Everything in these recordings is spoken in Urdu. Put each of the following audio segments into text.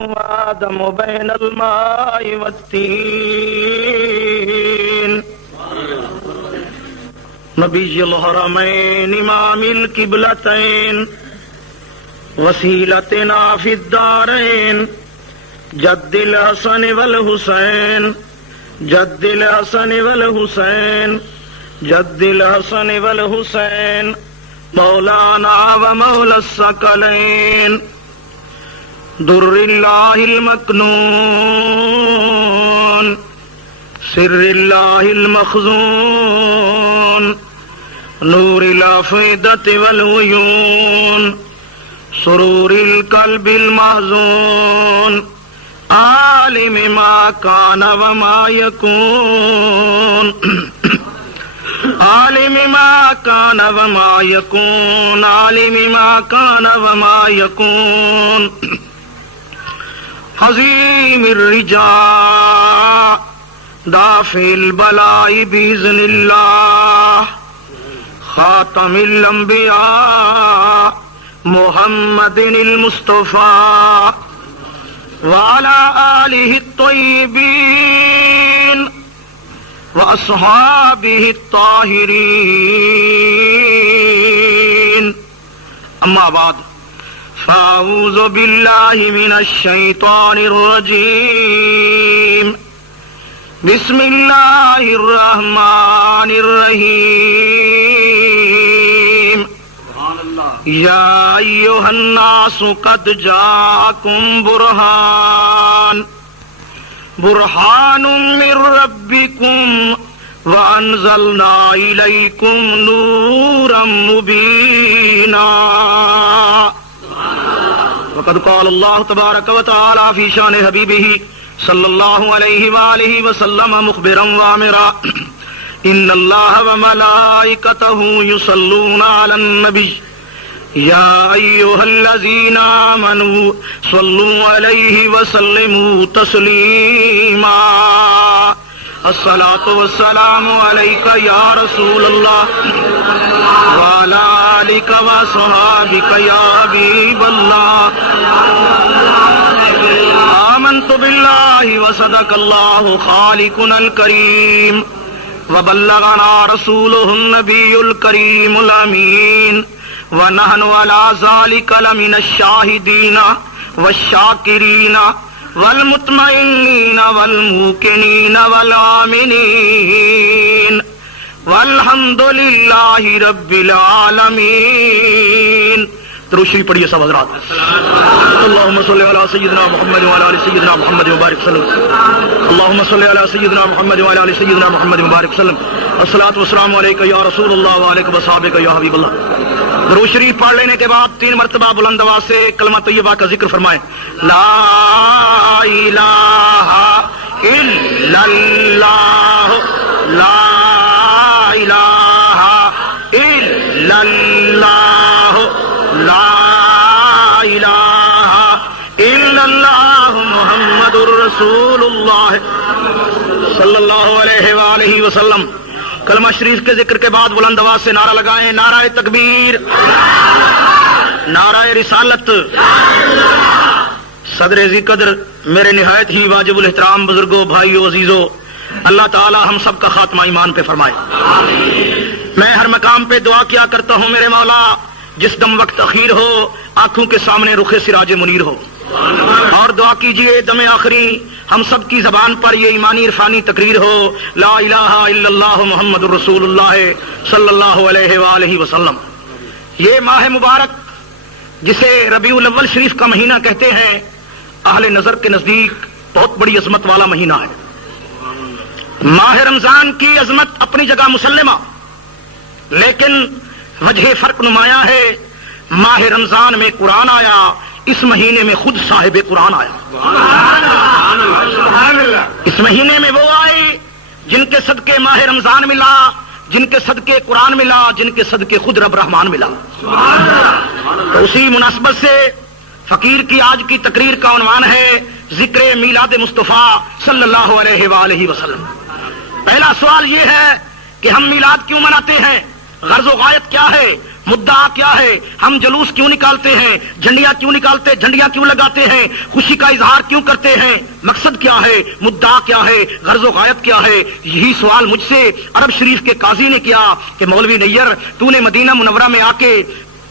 آدم بين الماء والتين نبي الحرمين إمام القبلتين وسيلتنا في الدارين جد الحسن والحسين جد الحسن والحسين جد الحسن والحسين مولانا ومولى الثقلين در اللہ المکنون سر اللہ المخزون نور الافئدة والعیون سرور القلب المحزون عالم ما کان وما یکون عالم ما کان وما یکون عالم ما کان وما یکون عظیم الرجاء دافع البلاء بإذن اللہ خاتم الانبیاء محمد المصطفى وعلى آلہ الطیبین واصحابہ الطاہرین اما بعد فاعوذ باللہ من الشیطان الرجیم بسم اللہ الرحمن الرحیم یا ایھا الناس قد جاءکم برہان من ربکم وانزلنا الیکم نورا مبینا وقد قال اللہ تبارک و تعالی فی شان حبیبہ صلی اللہ علیہ وآلہ وسلم مخبرا وامرا ان اللہ وملائکتہ یصلون علی النبی یا ایھا الذین آمنوا صلوا علیہ وسلموا تسلیما الصلاۃ والسلام علیک یا رسول اللہ وعلی آلک وصحابک یا حبیب اللہ آمنت باللہ وصدق اللہ خالقنا الکریم وبلغنا رسولہ النبی الکریم الامین ونحن على ذلك لمن الشاهدين والشاكرين والمطمئنين والموقنين والآمنين والحمد لله رب العالمين. درود شریف پڑھیے سب حضرات. اللهم صل على سيدنا محمد وعلى ال سيدنا محمد وبارك وسلم. اللهم صل على سيدنا محمد وعلى ال سيدنا محمد وبارك وسلم. الصلاة والسلام عليك يا رسول الله وعليك وصحابك يا حبيب الله. درود شریف پڑھ لینے کے بعد 3 مرتبہ بلند آواز سے کلمہ طیبہ کا ذکر فرمائیں. لا الہ الا اللہ لا الہ الا اللہ لا الہ الا اللہ محمد الرسول اللہ صلی اللہ علیہ وآلہ وسلم. کلمہ شریف کے ذکر کے بعد بلند آواز سے نعرہ لگائیں. نعرہ تکبیر، نعرہ رسالت. صدر ذی قدر میرے نہایت ہی واجب الاحترام بزرگوں، بھائیوں، عزیزوں، اللہ تعالی ہم سب کا خاتمہ ایمان پہ فرمائے. میں ہر مقام پہ دعا کیا کرتا ہوں میرے مولا جس دم وقت اخیر ہو آنکھوں کے سامنے رخ سراج منیر ہو، اور دعا کیجئے دم آخری ہم سب کی زبان پر یہ ایمانی عرفانی تقریر ہو لا الہ الا اللہ محمد الرسول اللہ صلی اللہ علیہ وآلہ وسلم. یہ ماہ مبارک جسے ربیع الاول شریف کا مہینہ کہتے ہیں، اہل نظر کے نزدیک بہت بڑی عظمت والا مہینہ ہے. ماہ رمضان کی عظمت اپنی جگہ مسلمہ، لیکن وجہ فرق نمایاں ہے. ماہ رمضان میں قرآن آیا، اس مہینے میں خود صاحب قرآن آیا. اس مہینے میں وہ آئے جن کے صدقے ماہ رمضان ملا، جن کے صدقے قرآن ملا، جن کے صدقے خود رب رحمان ملا. تو اسی مناسبت سے فقیر کی آج کی تقریر کا عنوان ہے ذکر میلاد مصطفیٰ صلی اللہ علیہ وآلہ وسلم. پہلا سوال یہ ہے کہ ہم میلاد کیوں مناتے ہیں؟ غرض و غایت کیا ہے؟ مدعا کیا ہے؟ ہم جلوس کیوں نکالتے ہیں؟ جھنڈیاں کیوں نکالتے؟ جھنڈیاں کیوں لگاتے ہیں؟ خوشی کا اظہار کیوں کرتے ہیں؟ مقصد کیا ہے؟ مدعا کیا ہے؟ غرض و غایت کیا ہے؟ یہی سوال مجھ سے عرب شریف کے قاضی نے کیا کہ مولوی نیر، تو نے مدینہ منورہ میں آ کے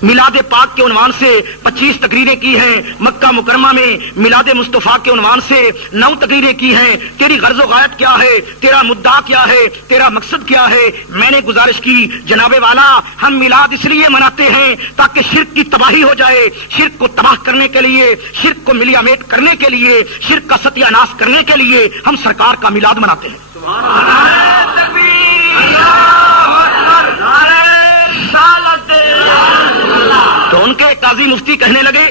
میلاد پاک کے عنوان سے 25 تقریریں کی ہیں، مکہ مکرمہ میں میلاد مصطفیٰ کے عنوان سے 9 تقریریں کی ہیں، تیری غرض و غایت کیا ہے؟ تیرا مدعا کیا ہے؟ تیرا مقصد کیا ہے؟ میں نے گزارش کی جناب والا، ہم میلاد اس لیے مناتے ہیں تاکہ شرک کی تباہی ہو جائے، شرک کو تباہ کرنے کے لیے، شرک کو ملیا میٹ کرنے کے لیے، شرک کا ستیہ ناش کرنے کے لیے ہم سرکار کا میلاد مناتے ہیں۔ تو ان کے قاضی مفتی کہنے لگے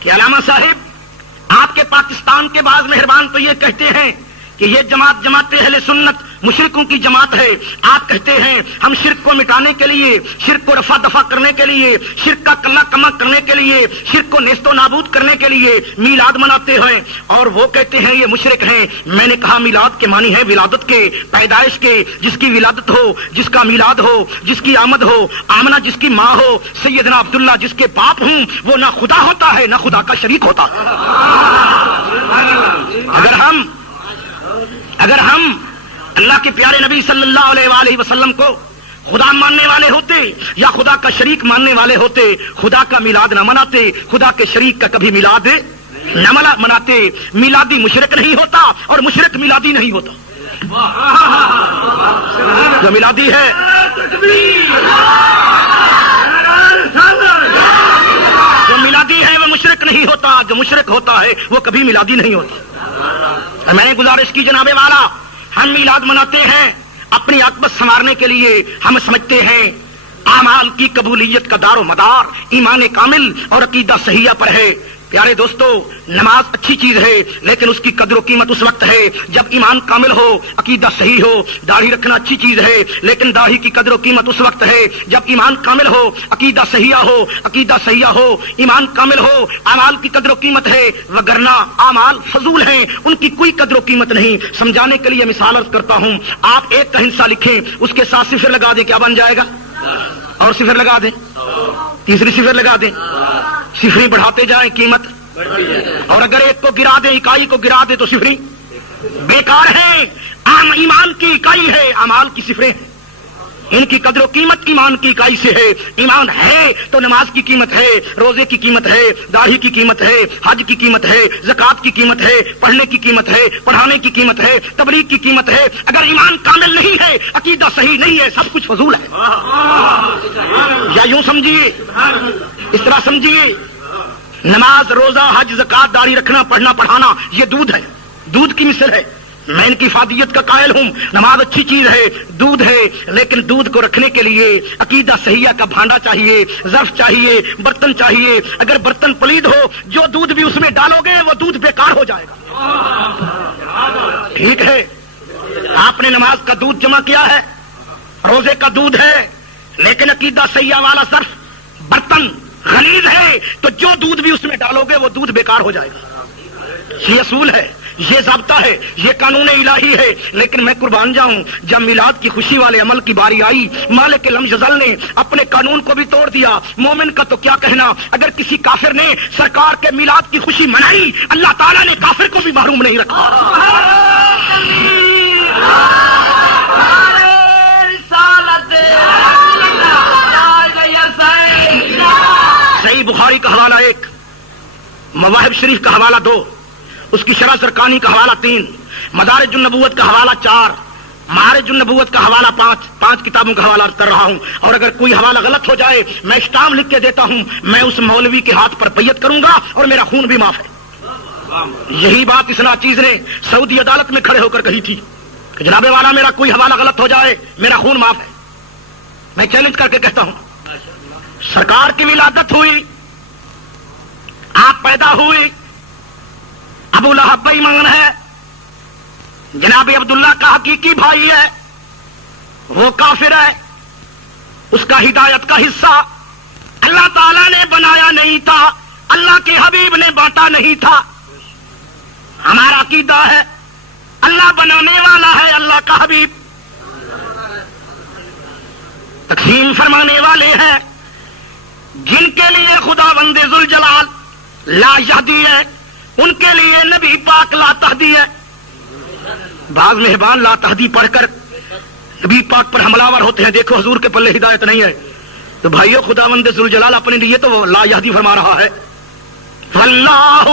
کہ علامہ صاحب، آپ کے پاکستان کے بعض مہربان تو یہ کہتے ہیں کہ یہ جماعت اہل سنت مشرکوں کی جماعت ہے، آپ کہتے ہیں ہم شرک کو مٹانے کے لیے، شرک کو رفع دفع کرنے کے لیے، شرک کا کلہ کما کرنے کے لیے، شرک کو نیست و نابود کرنے کے لیے میلاد مناتے ہیں، اور وہ کہتے ہیں یہ مشرک ہیں۔ میں نے کہا میلاد کے معنی ہے ولادت کے، پیدائش کے، جس کی ولادت ہو، جس کا میلاد ہو، جس کی آمد ہو، آمنہ جس کی ماں ہو، سیدنا عبداللہ جس کے باپ ہوں، وہ نہ خدا ہوتا ہے نہ خدا کا شریک ہوتا۔ اگر ہم اللہ کے پیارے نبی صلی اللہ علیہ وآلہ وسلم کو خدا ماننے والے ہوتے یا خدا کا شریک ماننے والے ہوتے، خدا کا میلاد نہ مناتے، خدا کے شریک کا کبھی میلاد نہ مناتے۔ میلادی مشرک نہیں ہوتا اور مشرک میلادی نہیں ہوتا۔ جو میلادی ہے وہ مشرک نہیں ہوتا، جو مشرک ہوتا ہے وہ کبھی میلادی نہیں ہوتا۔ میں نے گزارش کی جناب والا، ہم میلاد مناتے ہیں اپنی عاقبت سنوارنے کے لیے۔ ہم سمجھتے ہیں اعمال کی قبولیت کا دار و مدار ایمان کامل اور عقیدہ صحیحہ پر ہے۔ پیارے دوستو، نماز اچھی چیز ہے لیکن اس کی قدر و قیمت اس وقت ہے جب ایمان کامل ہو، عقیدہ صحیح ہو۔ داڑھی رکھنا اچھی چیز ہے لیکن داڑھی کی قدر و قیمت اس وقت ہے جب ایمان کامل ہو، عقیدہ صحیحہ ہو، عقیدہ صحیحہ ہو، ایمان کامل ہو، اعمال کی قدر و قیمت ہے، وگرنہ اعمال فضول ہیں، ان کی کوئی قدر و قیمت نہیں۔ سمجھانے کے لیے مثال عرض کرتا ہوں، آپ ایک کا ہندسہ لکھیں، اس کے ساتھ صفر لگا دیں، کیا بن جائے گا؟ اور صفر لگا دیں، تیسری صفر لگا دیں، صفری بڑھاتے جائیں قیمت، اور اگر ایک کو گرا دیں، اکائی کو گرا دیں تو صفری بیکار ہے۔ ایمان کی اکائی ہے، اعمال کی صفریں ہیں، ان کی قدر و قیمت ایمان کی اکائی سے ہے۔ ایمان ہے تو نماز کی قیمت ہے، روزے کی قیمت ہے، داڑھی کی قیمت ہے، حج کی قیمت ہے، زکوٰۃ کی قیمت ہے، پڑھنے کی قیمت ہے، پڑھانے کی قیمت ہے، تبلیغ کی قیمت ہے۔ اگر ایمان کامل نہیں ہے، عقیدہ صحیح نہیں ہے، سب کچھ فضول ہے۔ یا یوں سمجھیے، اس طرح سمجھیے، نماز، روزہ، حج، زکوٰۃ، داڑھی رکھنا، پڑھنا، پڑھانا یہ دودھ ہے، دودھ کی مثل ہے۔ میں ان کی افادیت کا قائل ہوں۔ نماز اچھی چیز ہے، دودھ ہے، لیکن دودھ کو رکھنے کے لیے عقیدہ صحیحہ کا بھانڈا چاہیے، ظرف چاہیے، برتن چاہیے۔ اگر برتن پلید ہو، جو دودھ بھی اس میں ڈالو گے وہ دودھ بیکار ہو جائے گا۔ ٹھیک ہے، آپ نے نماز کا دودھ جمع کیا ہے، روزے کا دودھ ہے، لیکن عقیدہ صحیحہ والا ظرف، برتن غلیظ ہے تو جو دودھ بھی اس میں ڈالو گے وہ دودھ بیکار ہو جائے گا۔ یہ اصول ہے، یہ ضابطہ ہے، یہ قانون الہی ہے۔ لیکن میں قربان جاؤں، جب میلاد کی خوشی والے عمل کی باری آئی، مالک لم یزل نے اپنے قانون کو بھی توڑ دیا۔ مومن کا تو کیا کہنا، اگر کسی کافر نے سرکار کے میلاد کی خوشی منائی، اللہ تعالیٰ نے کافر کو بھی محروم نہیں رکھا۔ صحیح بخاری کا حوالہ 1، مواہب شریف کا حوالہ 2، اس کی شرح زرقانی کا حوالہ 3، مدارج النبوت کا حوالہ 4، معارج النبوت کا حوالہ 5 کتابوں کا حوالہ کر رہا ہوں۔ اور اگر کوئی حوالہ غلط ہو جائے، میں اسٹامپ لکھ کے دیتا ہوں، میں اس مولوی کے ہاتھ پر بیعت کروں گا اور میرا خون بھی معاف ہے۔ یہی بات اس ناچیز نے سعودی عدالت میں کھڑے ہو کر کہی تھی کہ جناب والا میرا کوئی حوالہ غلط ہو جائے، میرا خون معاف ہے۔ میں چیلنج کر کے کہتا ہوں، سرکار کی ولادت ہوئی، آپ پیدا ہوئی، ابو لہب بے ایمان ہے، جناب عبداللہ کا حقیقی بھائی ہے، وہ کافر ہے، اس کا ہدایت کا حصہ اللہ تعالیٰ نے بنایا نہیں تھا، اللہ کے حبیب نے بانٹا نہیں تھا۔ ہمارا عقیدہ ہے اللہ بنانے والا ہے، اللہ کا حبیب تقسیم فرمانے والے ہیں، جن کے لیے خداوند ذوالجلال لا یہدی ہے ان کے لیے نبی پاک لا تہدی ہے. بعض مہربان لا تہدی پڑھ کر نبی پاک پر حملہ ور ہوتے ہیں. دیکھو حضور کے پلے ہدایت نہیں ہے تو بھائیو خداوند ذوالجلال اپنے لیے تو وہ لا یہدی فرما رہا ہے. واللہ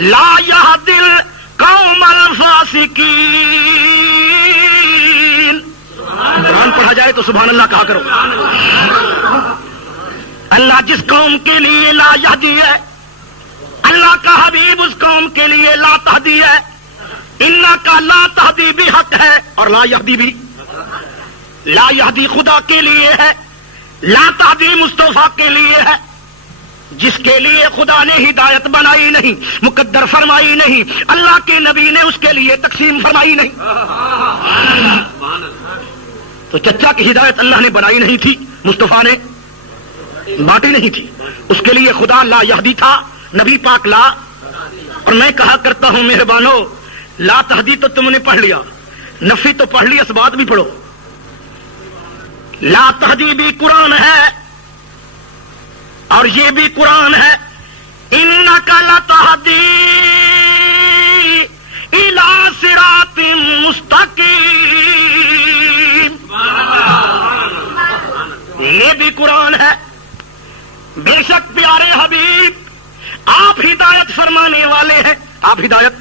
لا یہدی القوم الفاسقین. قرآن پڑھا جائے تو سبحان اللہ کہا کرو. اللہ جس قوم کے لیے لا یہدی ہے اللہ کا حبیب اس قوم کے لیے لا تہدی ہے. انہ کا لا تہدی بھی حق ہے اور لا یہدی بھی. لا یہدی خدا کے لیے ہے, لا تہدی مصطفیٰ کے لیے ہے. جس کے لیے خدا نے ہدایت بنائی نہیں, مقدر فرمائی نہیں, اللہ کے نبی نے اس کے لیے تقسیم فرمائی نہیں. تو چچا کی ہدایت اللہ نے بنائی نہیں تھی, مصطفیٰ نے بانٹی نہیں تھی. اس کے لیے خدا لا یہدی تھا, نبی پاک لا. اور میں کہا کرتا ہوں مہربانو, لا تہدی تو تم نے پڑھ لیا, نفی تو پڑھ لی, اس بات بھی پڑھو. لا تہدی بھی قرآن ہے اور یہ بھی قرآن ہے. انک لتہدی الی صراط مستقیم. یہ بھی قرآن ہے. بے شک پیارے حبیب آپ ہدایت فرمانے والے ہیں. آپ ہدایت,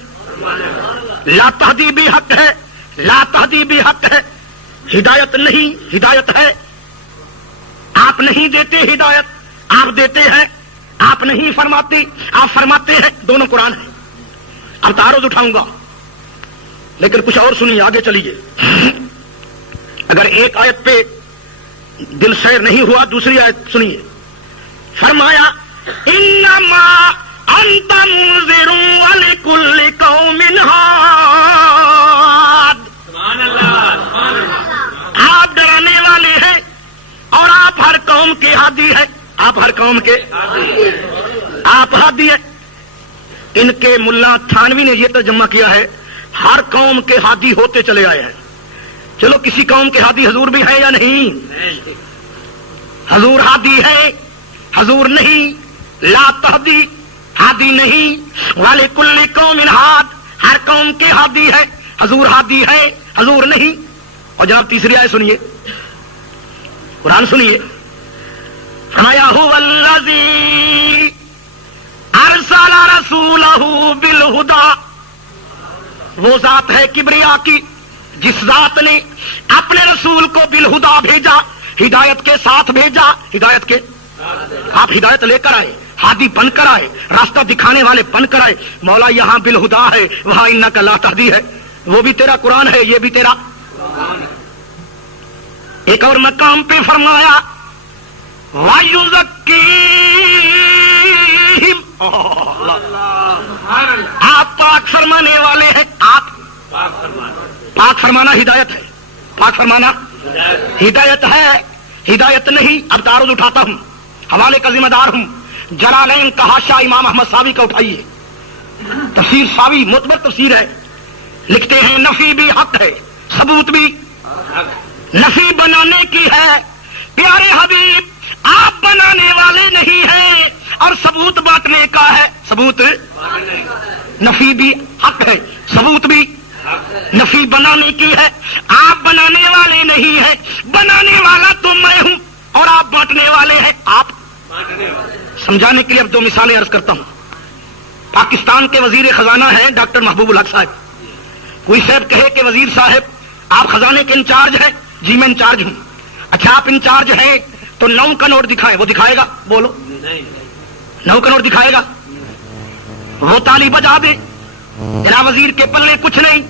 لا تہدی بھی حق ہے, لا تہدی بھی حق ہے. ہدایت نہیں, ہدایت ہے. آپ نہیں دیتے ہدایت, آپ دیتے ہیں. آپ نہیں فرماتے, آپ فرماتے ہیں. دونوں قرآن ہیں. اب تعارض اٹھاؤں گا لیکن کچھ اور سنیے, آگے چلیے. اگر ایک آیت پہ دل سیر نہیں ہوا دوسری آیت سنیے. فرمایا انما انت منذر ولکل قوم ہاد. آپ ڈرانے والے ہیں اور آپ ہر قوم کے ہادی ہیں. آپ ہر قوم کے آپ ہادی ہیں. ان کے ملا تھانوی نے یہ ترجمہ کیا ہے ہر قوم کے ہادی ہوتے چلے آئے ہیں. چلو کسی قوم کے ہادی حضور بھی ہے یا نہیں؟ حضور ہادی ہے, حضور نہیں. لا تہدی ہادی نہیں. ولکل قوم ہاد, ہر قوم کے ہادی ہے. حضور ہادی ہے, حضور نہیں. اور جناب تیسری آیت سنیے, قرآن سنیے. فرمایا هو الذی ارسل رسولہ بالہدی. وہ ذات ہے کبریا کی جس ذات نے اپنے رسول کو بالہدی بھیجا, ہدایت کے ساتھ بھیجا. ہدایت کے, آپ ہدایت لے کر آئے, ہادی بن کر آئے, راستہ دکھانے والے بن کر آئے. مولا یہاں بالہدی ہے, وہاں انک لا تہدی ہے. وہ بھی تیرا قرآن ہے, یہ بھی تیرا. ایک اور مقام پہ فرمایا وَيُزَكِّيهِمْ. آپ پاک فرمانے والے ہیں. آپ پاک فرمانا ہدایت ہے, پاک فرمانا ہدایت ہے, ہدایت نہیں. اب تعارض اٹھاتا ہوں, حوالے کا ذمہ دار ہوں. جلالین کا حاشا امام احمد ساوی کا اٹھائیے. تفسیر ساوی معتبر تفسیر ہے. لکھتے ہیں نفی بھی حق ہے, ثبوت بھی. نفی بنانے کی ہے پیارے حبیب, آپ بنانے والے نہیں ہیں, اور ثبوت بانٹنے کا ہے. ثبوت, نفی بھی حق ہے, ثبوت بھی. نفی بنانے کی ہے, آپ بنانے والے نہیں ہیں. بنانے والا تو میں ہوں اور آپ بانٹنے والے ہیں. آپ سمجھانے کے لیے اب دو مثالیں عرض کرتا ہوں. پاکستان کے وزیر خزانہ ہیں ڈاکٹر محبوب الحق صاحب. کوئی صاحب کہے کہ وزیر صاحب آپ خزانے کے انچارج ہیں. جی میں انچارج ہوں. اچھا آپ انچارج ہیں تو 9 کا نوٹ دکھائیں. وہ دکھائے گا؟ بولو, 9 کا نوٹ دکھائے گا؟ وہ تالی بجا دے. جناب وزیر کے پلے کچھ نہیں.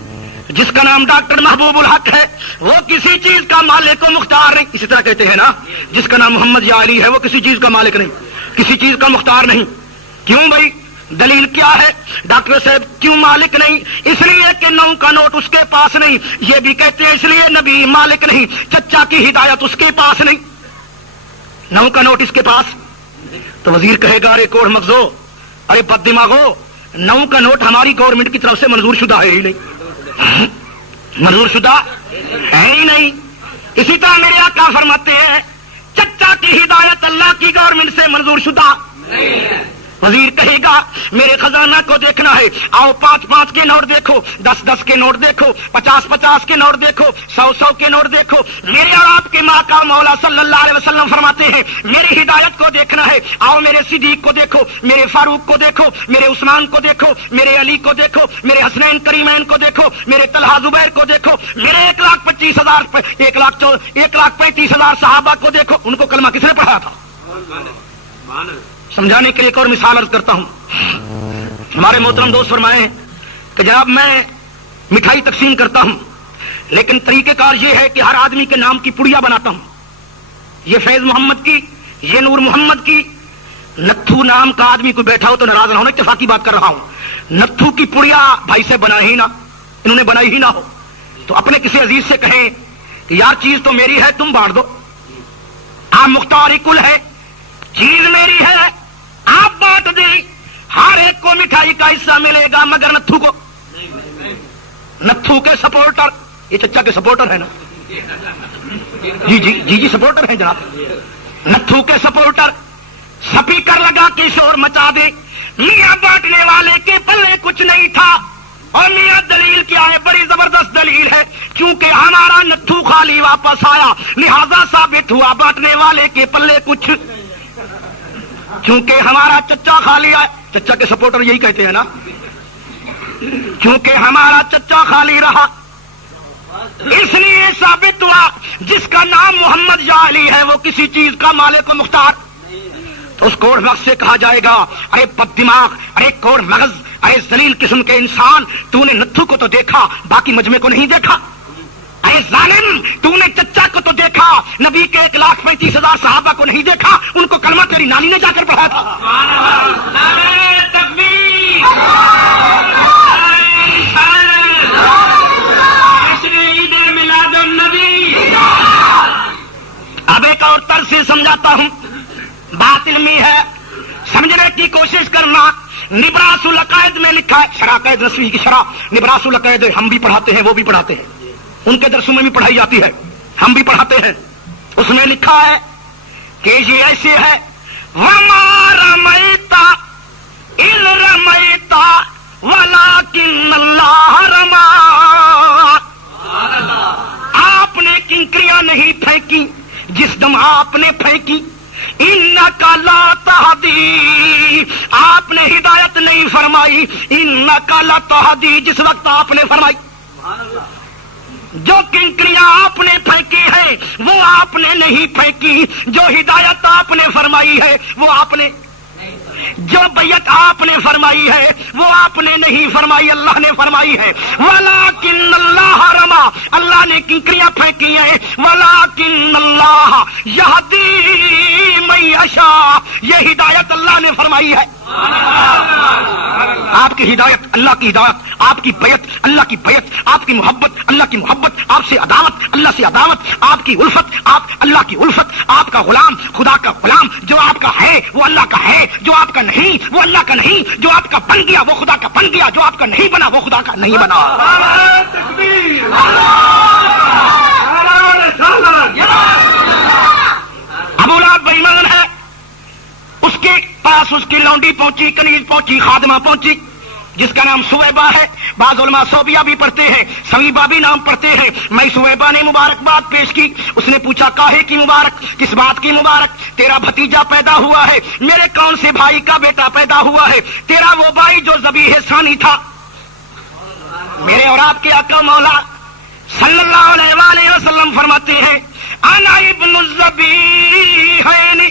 جس کا نام ڈاکٹر محبوب الحق ہے وہ کسی چیز کا مالک و مختار نہیں. اسی طرح کہتے ہیں نا جس کا نام محمد یا علی ہے وہ کسی چیز کا مالک نہیں, کسی چیز کا مختار نہیں. کیوں بھائی؟ دلیل کیا ہے؟ ڈاکٹر صاحب کیوں مالک نہیں؟ اس لیے کہ 9 کا نوٹ اس کے پاس نہیں. یہ بھی کہتے ہیں اس لیے نبی مالک نہیں, چچا کی ہدایت اس کے پاس نہیں. 9 کا نوٹ اس کے پاس. تو وزیر کہے گا ارے کوڑ مغزو, ارے بد دماغو, 9 کا نوٹ ہماری گورنمنٹ کی طرف سے منظور شدہ ہے ہی نہیں. منظور شدہ ہے ہی نہیں. اسی طرح میرے آقا فرماتے ہیں چچا اللہ کی ہدایت اللہ کی گورنمنٹ سے منظور شدہ نہیں ہے۔ وزیر کہے گا میرے خزانہ کو دیکھنا ہے، آؤ 5-5 کے نوٹ دیکھو، 10-10 کے نوٹ دیکھو، 50-50 کے نوٹ دیکھو، 100-100 کے نوٹ دیکھو۔ میرے اور آپ کے ماں کا مولا صلی اللہ علیہ وسلم فرماتے ہیں میری ہدایت کو دیکھنا ہے، آؤ میرے صدیق کو دیکھو، میرے فاروق کو دیکھو، میرے عثمان کو دیکھو، میرے علی کو دیکھو، میرے حسنین کریمین کو دیکھو، میرے طلحہ زبیر کو دیکھو، میرے 1,35,000 صحابہ کو دیکھو۔ ان کو کلمہ کس نے پڑھایا تھا؟ سمجھانے کے لیے ایک اور مثال عرض کرتا ہوں۔ ہمارے محترم دوست فرمائے ہیں کہ جناب میں مٹھائی تقسیم کرتا ہوں، لیکن طریقہ کار یہ ہے کہ ہر آدمی کے نام کی پڑیا بناتا ہوں۔ یہ فیض محمد کی، یہ نور محمد کی، نتھو نام کا آدمی کوئی بیٹھا ہو تو ناراض نہ ہونا، اتفاقی بات کر رہا ہوں۔ نتھو کی پڑیا بھائی سے بنا ہی نہ، انہوں نے بنائی ہی نہ ہو تو اپنے کسی عزیز سے کہیں کہ یار چیز تو میری ہے، تم بانٹ دو۔ آپ مختار کل ہے، چیز میری ہے، آپ بانٹ دی، ہر ایک کو مٹھائی کا حصہ ملے گا مگر نتھو کو۔ نتھو کے سپورٹر، یہ چچا کے سپورٹر ہے نا؟ جی سپورٹر ہیں جناب۔ نتھو کے سپورٹر سپیکر لگا کے شور مچا دے، میاں بانٹنے والے کے پلے کچھ نہیں تھا، اور میاں دلیل کیا ہے؟ بڑی زبردست دلیل ہے، کیونکہ ہمارا نتھو خالی واپس آیا لہذا ثابت ہوا بانٹنے والے کے پلے کچھ، کیونکہ ہمارا چچا خالی ہے۔ چچا کے سپورٹر یہی کہتے ہیں نا، کیونکہ ہمارا چچا خالی رہا اس لیے ثابت ہوا جس کا نام محمد یا علی ہے وہ کسی چیز کا مالک و مختار۔ تو اس کوڑ مغز سے کہا جائے گا ارے بد دماغ، ارے کوڑ مغز، ارے ذلیل قسم کے انسان، تو نے نتھو کو تو دیکھا باقی مجمع کو نہیں دیکھا۔ اے ظالم، تو نے چچا کو تو دیکھا، نبی کے 1,35,000 صحابہ کو نہیں دیکھا، ان کو کلمہ تیری نانی نے جا کر پڑھایا تھا۔ اب ایک اور طرز سے سمجھاتا ہوں، بات علمی ہے، سمجھنے کی کوشش کرنا۔ نبراس العقائد میں لکھا ہے، شرح عقائد رسوی کی شرح، نبراس العقائد ہم بھی پڑھاتے ہیں، وہ بھی پڑھاتے ہیں، ان کے درسوں میں بھی پڑھائی جاتی ہے، ہم بھی پڑھاتے ہیں۔ اس میں لکھا ہے کہ یہ ایسے ہے، وَمَا رَمَيْتَ إِذْ رَمَيْتَ وَلَكِنَّ اللَّهَ رَمَىٰ۔ آپ نے کنکریاں نہیں پھینکی جس دم آپ نے پھینکی، اِنَّكَ لَا تَهْدِي، آپ نے ہدایت نہیں فرمائی، اِنَّكَ لَا تَهْدِي جس وقت آپ نے فرمائی۔ جو کنکریاں آپ نے پھینکی ہے وہ آپ نے نہیں پھینکی، جو ہدایت آپ نے فرمائی ہے وہ آپ نے، جو بیعت آپ نے فرمائی ہے وہ آپ نے نہیں فرمائی، اللہ نے فرمائی ہے۔ وَلَٰكِنَّ اللَّهَ رَمَىٰ، اللہ نے کنکریاں پھینکی ہیں، وَلَٰكِنَّ اللَّهَ يَهْدِي مَن يَشَاءُ، یہ ہدایت اللہ نے فرمائی ہے۔ آپ کی ہدایت اللہ کی ہدایت، آپ کی بیعت اللہ کی بیعت، آپ کی محبت اللہ کی محبت، آپ سے عداوت اللہ سے عداوت، آپ کی الفت آپ اللہ کی الفت، آپ کا غلام خدا کا غلام، جو آپ کا ہے وہ اللہ کا ہے، جو آپ کا نہیں وہ اللہ کا نہیں، جو آپ کا بن گیا وہ خدا کا بن گیا، جو آپ کا نہیں بنا وہ خدا کا نہیں بنا۔ ابو لہب بے ایمان ہے، اس کے پاس اس کی لونڈی پہنچی، کنیز پہنچی، خادمہ پہنچی جس کا نام سویبہ ہے، بعض علماء صوبیہ بھی پڑھتے ہیں، سویبہ بھی نام پڑھتے ہیں۔ میں سویبہ نے مبارکباد پیش کی، اس نے پوچھا کاہے کی مبارک، کس بات کی مبارک؟ تیرا بھتیجا پیدا ہوا ہے، میرے کون سے بھائی کا بیٹا پیدا ہوا ہے، تیرا وہ بھائی جو ذبیح ثانی تھا۔ میرے اور آپ کے آقا مولا صلی اللہ علیہ وآلہ وسلم فرماتے ہیں انا ابن الذبیحین،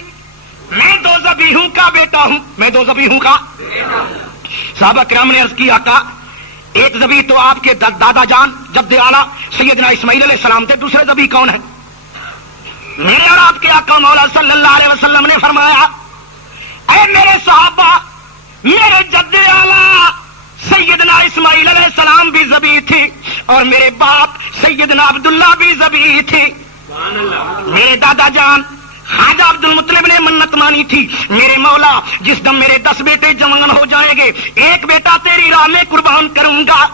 میں دو ذبیحوں کا بیٹا ہوں، میں دو ذبیحوں کا۔ صحابہ کرام نے عرض کی آقا ایک ذبیح تو آپ کے دادا جان جد اعلیٰ سیدنا اسماعیل علیہ السلام تھے، دوسرے ذبیح کون ہیں؟ میرے اور آپ کے آقا مولا صلی اللہ علیہ وسلم نے فرمایا اے میرے صحابہ، میرے جد اعلیٰ سیدنا اسماعیل علیہ السلام بھی ذبیح تھی اور میرے باپ سیدنا عبداللہ بھی ذبیح تھی۔ میرے دادا جان خواجہ عبد المطلب نے منت مانی تھی، میرے مولا جس دم میرے 10 بیٹے جوان ہو جائیں گے ایک بیٹا تیری راہ میں قربان کروں گا۔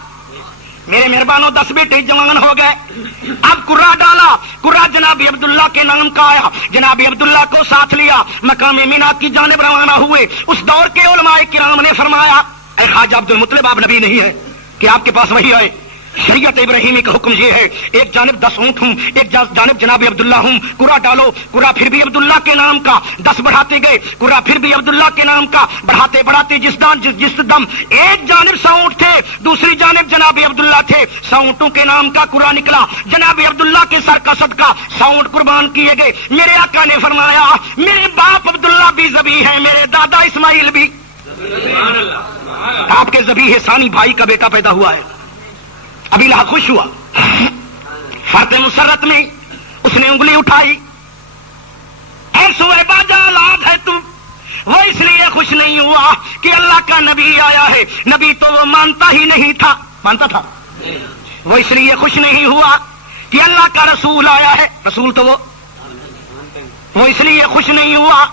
میرے مہربانوں 10 بیٹے جوان ہو گئے. اب قرہ ڈالا, قرہ جناب عبداللہ کے نام کا آیا. جناب عبداللہ کو ساتھ لیا, مقام مینا کی جانب روانہ ہوئے. اس دور کے علماء کرام نے فرمایا اے خواجہ عبد المطلب آپ نبی نہیں ہے کہ آپ کے پاس وہی آئے. شریعت ابراہیمی کا حکم یہ ہے, ایک جانب 10 اونٹ ہوں, ایک جانب جناب عبداللہ ہوں, قرہ ڈالو. قرہ پھر بھی عبداللہ کے نام کا 10 بڑھاتے گئے, قرہ پھر بھی عبداللہ کے نام کا بڑھاتے بڑھاتے جس دم ایک جانب 100 اونٹ تھے, دوسری جانب جناب عبداللہ تھے. 100 اونٹوں کے نام کا قرہ نکلا. جناب عبداللہ کے سر کا صدقہ 100 اونٹ قربان کیے گئے. میرے آقا نے فرمایا میرے باپ عبداللہ بھی ذبیح ہے, میرے دادا اسماعیل بھی. آپ کے ذبیح ثانی بھائی کا بیٹا پیدا ہوا ہے. ابھی لہا خوش ہوا. فرد مسرت میں اس نے انگلی اٹھائی, اے سویبہ جا اولاد ہے تو. وہ اس لیے خوش نہیں ہوا کہ اللہ کا نبی آیا ہے. نبی تو وہ مانتا ہی نہیں تھا. مانتا تھا؟ وہ اس لیے خوش نہیں ہوا کہ اللہ کا رسول آیا ہے. رسول تو وہ اس لیے خوش نہیں ہوا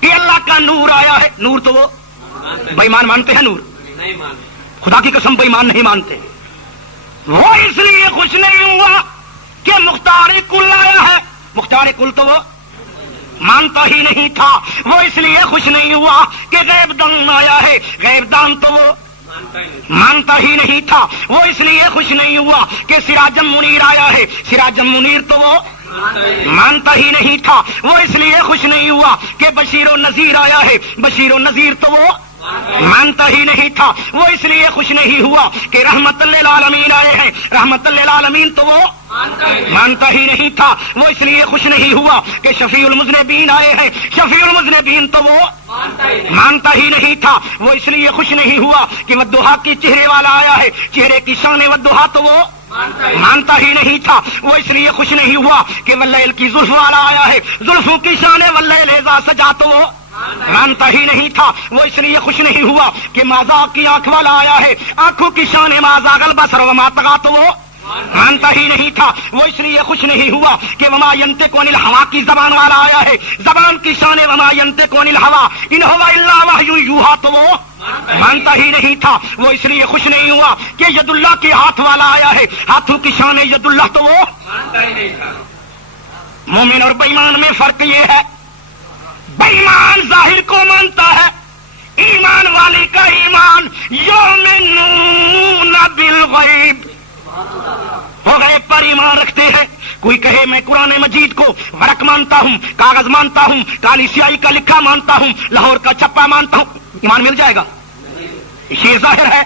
کہ اللہ کا نور آیا ہے. نور تو وہ بے ایمان مانتے ہیں, نور خدا کی قسم بے ایمان نہیں مانتے. وہ اس لیے خوش نہیں ہوا کہ مختار کل آیا ہے. مختار کل تو وہ مانتا ہی نہیں تھا. وہ اس لیے خوش نہیں ہوا کہ غیب دان آیا ہے. غیب دان تو وہ مانتا ہی نہیں تھا. وہ اس لیے خوش نہیں ہوا کہ سراجم منیر آیا ہے. سراجم منیر تو وہ مانتا ہی نہیں تھا. وہ اس لیے خوش نہیں ہوا کہ بشیر و نذیر آیا ہے. بشیر و نذیر تو وہ مانتا ہی نہیں تھا. وہ اس لیے خوش نہیں ہوا کہ رحمت للعالمین آئے ہیں. رحمت للعالمین تو وہ مانتا ہی نہیں تھا. وہ اس لیے خوش نہیں ہوا کہ شفیع المذنبین آئے ہیں. شفیع المذنبین تو وہ مانتا ہی نہیں تھا. وہ اس لیے خوش نہیں ہوا کہ والضحیٰ کی چہرے والا آیا ہے. چہرے کی شان والضحیٰ تو وہ مانتا ہی نہیں تھا. وہ اس لیے خوش نہیں ہوا کہ واللیل کی زلف والا آیا ہے. زلفوں کی شان واللیل اذا سجا تو وہ مانتا ہی نہیں تھا. وہ اس لیے خوش نہیں ہوا کہ مازا کی آنکھ والا آیا ہے. آنکھوں کی شان مازا البصر وما طغیٰ تو وہ مانتا ہی نہیں تھا. وہ اس لیے خوش نہیں ہوا کہ وما ینطق عن الہویٰ کی زبان والا آیا ہے. زبان کی شان وما ینطق عن الہویٰ ان هو الا وحی یوحیٰ تو وہ مانتا ہی نہیں تھا. وہ اس لیے خوش نہیں ہوا کہ ید اللہ کے ہاتھ والا آیا ہے. ہاتھوں کی شان ید اللہ تو وہ مانتا ہی نہیں تھا. مومن اور بے ایمان میں فرق یہ ہے, بے ایمان ظاہر کو مانتا ہے, ایمان والے کا ایمان یؤمنون بالغیب ہو گئے پر ایمان رکھتے ہیں. کوئی کہے میں قرآن مجید کو ورق مانتا ہوں, کاغذ مانتا ہوں, کالی سیاہی کا لکھا مانتا ہوں, لاہور کا چھپا مانتا ہوں, ایمان مل جائے گا؟ یہ ظاہر ہے.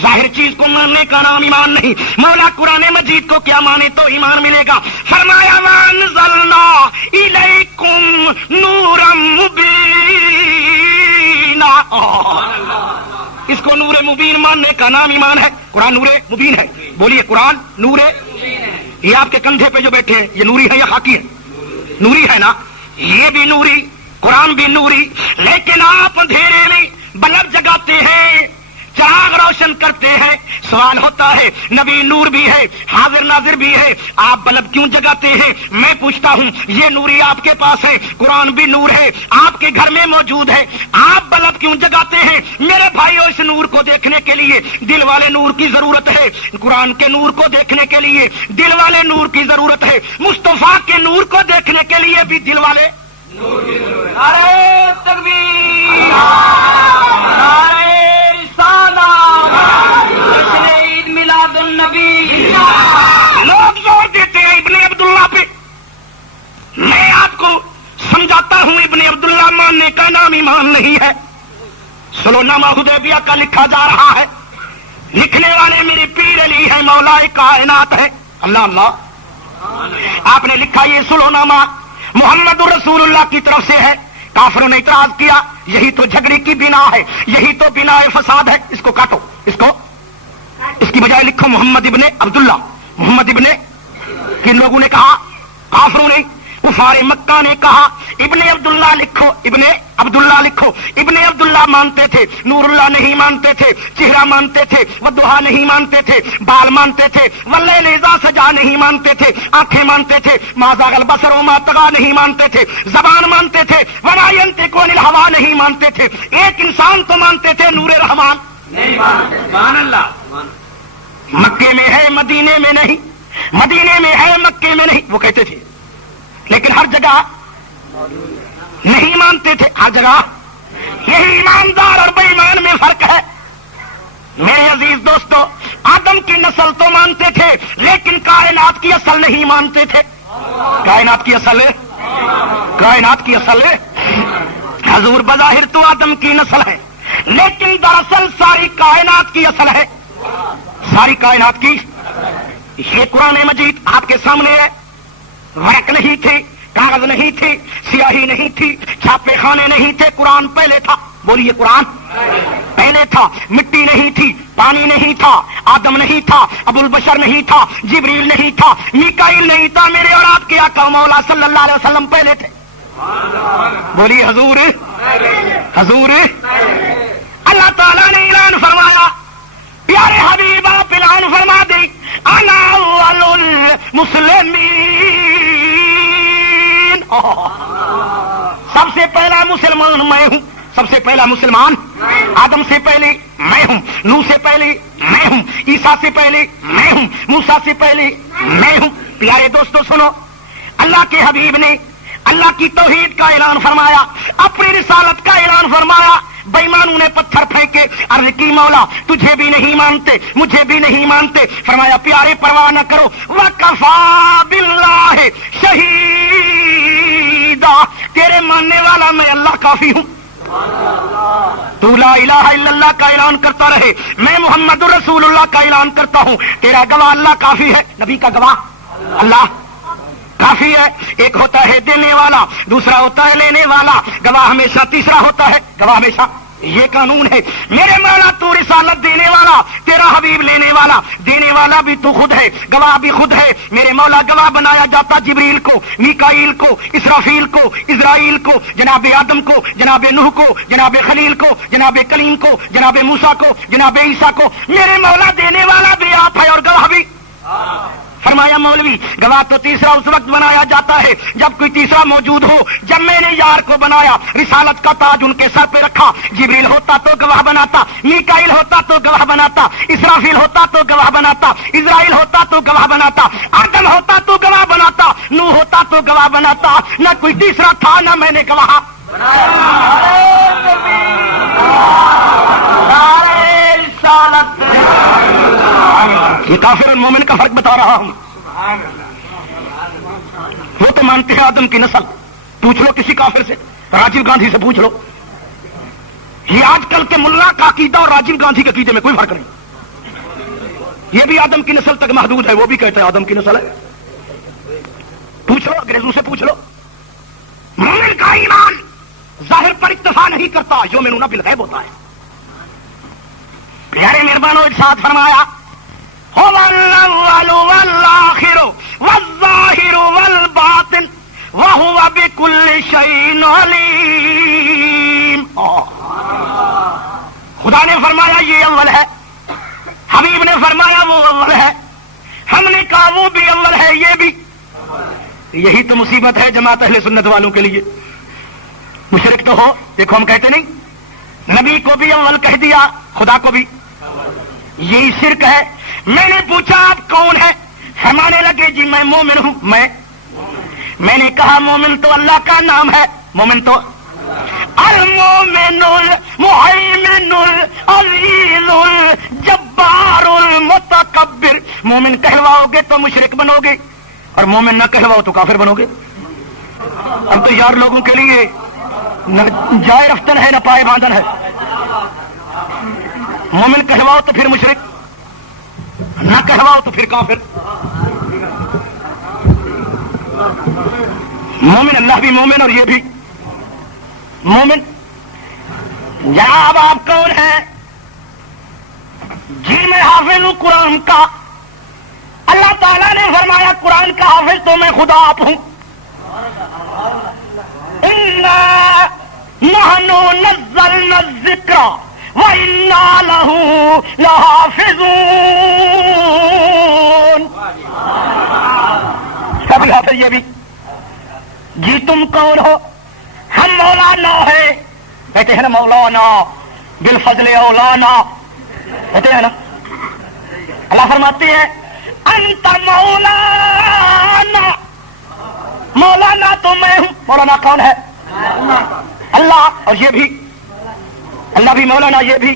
ظاہر چیز کو ماننے کا نام ایمان نہیں. مولا قرآن مجید کو کیا مانے تو ایمان ملے گا. فرمایا وانزلنا الیکم نورا مبینا. اس کو نور مبین ماننے کا نام ایمان ہے. قرآن نور مبین ہے. بولیے قرآن نور. یہ آپ کے کندھے پہ جو بیٹھے ہیں یہ نوری ہے یا خاکی ہے؟ نوری ہے نا. یہ بھی نوری, قرآن بھی نوری. لیکن آپ اندھیرے میں بلب جگاتے ہیں, چراغ روشن کرتے ہیں. سوال ہوتا ہے نبی نور بھی ہے, حاضر ناظر بھی ہے, آپ بلب کیوں جگاتے ہیں؟ میں پوچھتا ہوں یہ نوری آپ کے پاس ہے, قرآن بھی نور ہے, آپ کے گھر میں موجود ہے, آپ بلب کیوں جگاتے ہیں؟ میرے بھائیو اس نور کو دیکھنے کے لیے دل والے نور کی ضرورت ہے. قرآن کے نور کو دیکھنے کے لیے دل والے نور کی ضرورت ہے. مصطفیٰ کے نور کو دیکھنے کے لیے بھی دل والے نور کی ضرورت ہے. نعرہ تکبیر, نعرہ عید میلاد النبی. لوگ زور دیتے ہیں ابن عبداللہ پہ. میں آپ کو سمجھاتا ہوں ابن عبداللہ ماننے کا نام ایمان نہیں ہے. سلونامہ حدیبیہ کا لکھا جا رہا ہے. لکھنے والے میرے پیر علی ہے, مولا کائنات ہے. اللہ اللہ. آپ نے لکھا یہ سلونامہ محمد رسول اللہ کی طرف سے ہے. کافروں نے اعتراض کیا یہی تو جھگڑے کی بنا ہے, یہی تو بنا فساد ہے. اس کو کاٹو, اس کی بجائے لکھو محمد ابن عبداللہ. محمد ابن, کن لوگوں نے کہا؟ کافروں نے. کفار مکہ نے کہا ابن عبداللہ لکھو, ابن عبداللہ لکھو. ابن عبداللہ مانتے تھے, نور اللہ نہیں مانتے تھے, چہرہ مانتے تھے, والضحیٰ نہیں مانتے تھے, بال مانتے تھے, واللیل اذا سجا نہیں مانتے تھے, آنکھیں مانتے تھے, ما زاغ البصر وما طغیٰ نہیں مانتے تھے, زبان مانتے تھے, وما ینطق عن الہویٰ نہیں مانتے تھے. ایک انسان تو مانتے تھے, نور رحمان نہیں مانتے. سبحان اللہ. مکے میں ہے مدینے میں نہیں، مدینے میں ہے مکے میں نہیں، وہ کہتے تھے، لیکن ہر جگہ نہیں مانتے تھے، ہر جگہ۔ یہی ایماندار اور بے ایمان میں فرق ہے۔ میرے عزیز دوستو، آدم کی نسل تو مانتے تھے لیکن کائنات کی اصل نہیں مانتے تھے۔ کائنات کی اصل، کائنات کی اصل حضور بظاہر تو آدم کی نسل ہے لیکن دراصل ساری کائنات کی اصل ہے، ساری کائنات کی۔ یہ قرآن مجید آپ کے سامنے ہے، ورق نہیں تھی، کاغذ نہیں تھی، سیاہی نہیں تھی، چھاپے خانے نہیں تھے، قرآن پہلے تھا۔ بولیے قرآن پہلے تھا۔ مٹی نہیں تھی، پانی نہیں تھا، آدم نہیں تھا، ابو البشر نہیں تھا، جبریل نہیں تھا، میکائیل نہیں تھا، میرے اور آپ کے آقا مولا صلی اللہ علیہ وسلم پہلے تھے۔ بولیے حضور، حضور۔ اللہ تعالیٰ نے اعلان فرمایا، پیارے حبیب آپ اعلان فرما دی، انا اول المسلمین، سب سے پہلا مسلمان میں ہوں، سب سے پہلا مسلمان۔ آدم سے پہلے میں ہوں، نوح سے پہلے میں ہوں، عیسیٰ سے پہلے میں ہوں، موسیٰ سے پہلے میں ہوں۔ پیارے دوستو سنو، اللہ کے حبیب نے اللہ کی توحید کا اعلان فرمایا، اپنی رسالت کا اعلان فرمایا۔ بے ایمانوں نے پتھر پھینکے، عرض کی مولا تجھے بھی نہیں مانتے، مجھے بھی نہیں مانتے۔ فرمایا پیارے پرواہ نہ کرو، وَكَفَى بِاللَّهِ شَهِيدًا، تیرے ماننے والا میں اللہ کافی ہوں۔ تو لا الہ الا اللہ کا اعلان کرتا رہے، میں محمد رسول اللہ کا اعلان کرتا ہوں، تیرا گواہ اللہ کافی ہے۔ نبی کا گواہ اللہ کافی ہے۔ ایک ہوتا ہے دینے والا، دوسرا ہوتا ہے لینے والا، گواہ ہمیشہ تیسرا ہوتا ہے، گواہ ہمیشہ۔ یہ قانون ہے میرے مولا، تو رسالت دینے والا، تیرا حبیب لینے والا، دینے والا بھی تو خود ہے، گواہ بھی خود ہے۔ میرے مولا گواہ بنایا جاتا جبریل کو، میکائیل کو، اسرافیل کو، اسرائیل کو، جناب آدم کو، جناب نوح کو، جناب خلیل کو، جناب کلیم کو، جناب موسیٰ کو، جناب عیسیٰ کو۔ میرے مولا دینے والا بھی آپ ہے اور گواہ بھی۔ فرمایا مولوی گواہ تو تیسرا اس وقت بنایا جاتا ہے جب کوئی تیسرا موجود ہو۔ جب میں نے یار کو بنایا، رسالت کا تاج ان کے سر پہ رکھا، جبریل ہوتا تو گواہ بناتا، میکائیل ہوتا تو گواہ بناتا، اسرافیل ہوتا تو گواہ بناتا، اسرائیل ہوتا تو گواہ بناتا، آدم ہوتا تو گواہ بناتا، نوح ہوتا تو گواہ بناتا۔ نہ کوئی تیسرا تھا، نہ میں نے گواہ یہ کافر اور مومن کا فرق بتا رہا ہوں۔ وہ تو مانتے ہیں آدم کی نسل، پوچھ لو کسی کافر سے، راجیو گاندھی سے پوچھ لو۔ یہ آج کل کے ملا کا عقیدہ اور راجیو گاندھی کے عقیدے میں کوئی فرق نہیں۔ یہ بھی آدم کی نسل تک محدود ہے، وہ بھی کہتے ہیں آدم کی نسل ہے۔ پوچھ لو، انگریزوں سے پوچھ لو۔ مومن کا ایمان ظاہر پر اکتفا نہیں کرتا، یؤمنون بالغیب ہوتا ہے۔ پیارے مہربانوں، ارشاد فرمایا هو الأول والآخر والظاهر والباطن وهو بكل شيء عليم۔ خدا نے فرمایا یہ اول ہے، حبیب نے فرمایا وہ اول ہے، ہم نے کہا وہ بھی اول ہے، یہ بھی۔ یہی تو مصیبت ہے جماعت اہل سنت والوں کے لیے۔ مشرک تو ہو، دیکھو ہم کہتے نہیں، نبی کو بھی اول کہہ دیا، خدا کو بھی، یہی شرک ہے۔ میں نے پوچھا آپ کون ہیں؟ فرمانے لگے جی میں مومن ہوں۔ میں نے کہا مومن تو اللہ کا نام ہے، مومن تو المومن المہیمن العزیز الجبار المتکبر۔ مومن کہلواؤ گے تو مشرک بنو گے، اور مومن نہ کہلواؤ تو کافر بنو گے۔ اب تو یار لوگوں کے لیے نہ جائے رفتن ہے نہ پائے باندھن ہے۔ مومن کہلواؤ تو پھر مشرک، نہ کہلواؤ تو پھر کافر۔ مومن اللہ بھی مومن اور یہ بھی مومن۔ جناب آپ کون ہیں؟ جی میں حافظ ہوں قرآن کا۔ اللہ تعالیٰ نے فرمایا قرآن کا حافظ تو میں خدا آپ ہوں۔ اِنَّا نَحْنُ نَزَّلْنَا الذِّكْرَ وَإِنَّا لَهُ لَحَافِظُونَ۔ سب حافظ یہ بھی۔ جی تم کون ہو؟ ہم مولانا ہے، کہتے ہیں نا مولانا بالفضل اولانا، کہتے ہیں نا اللہ فرماتے ہیں انت مولانا، مولانا تو میں ہوں. مولانا کون ہے؟ اللہ. اور یہ بھی اللہ بھی مولانا، یہ بھی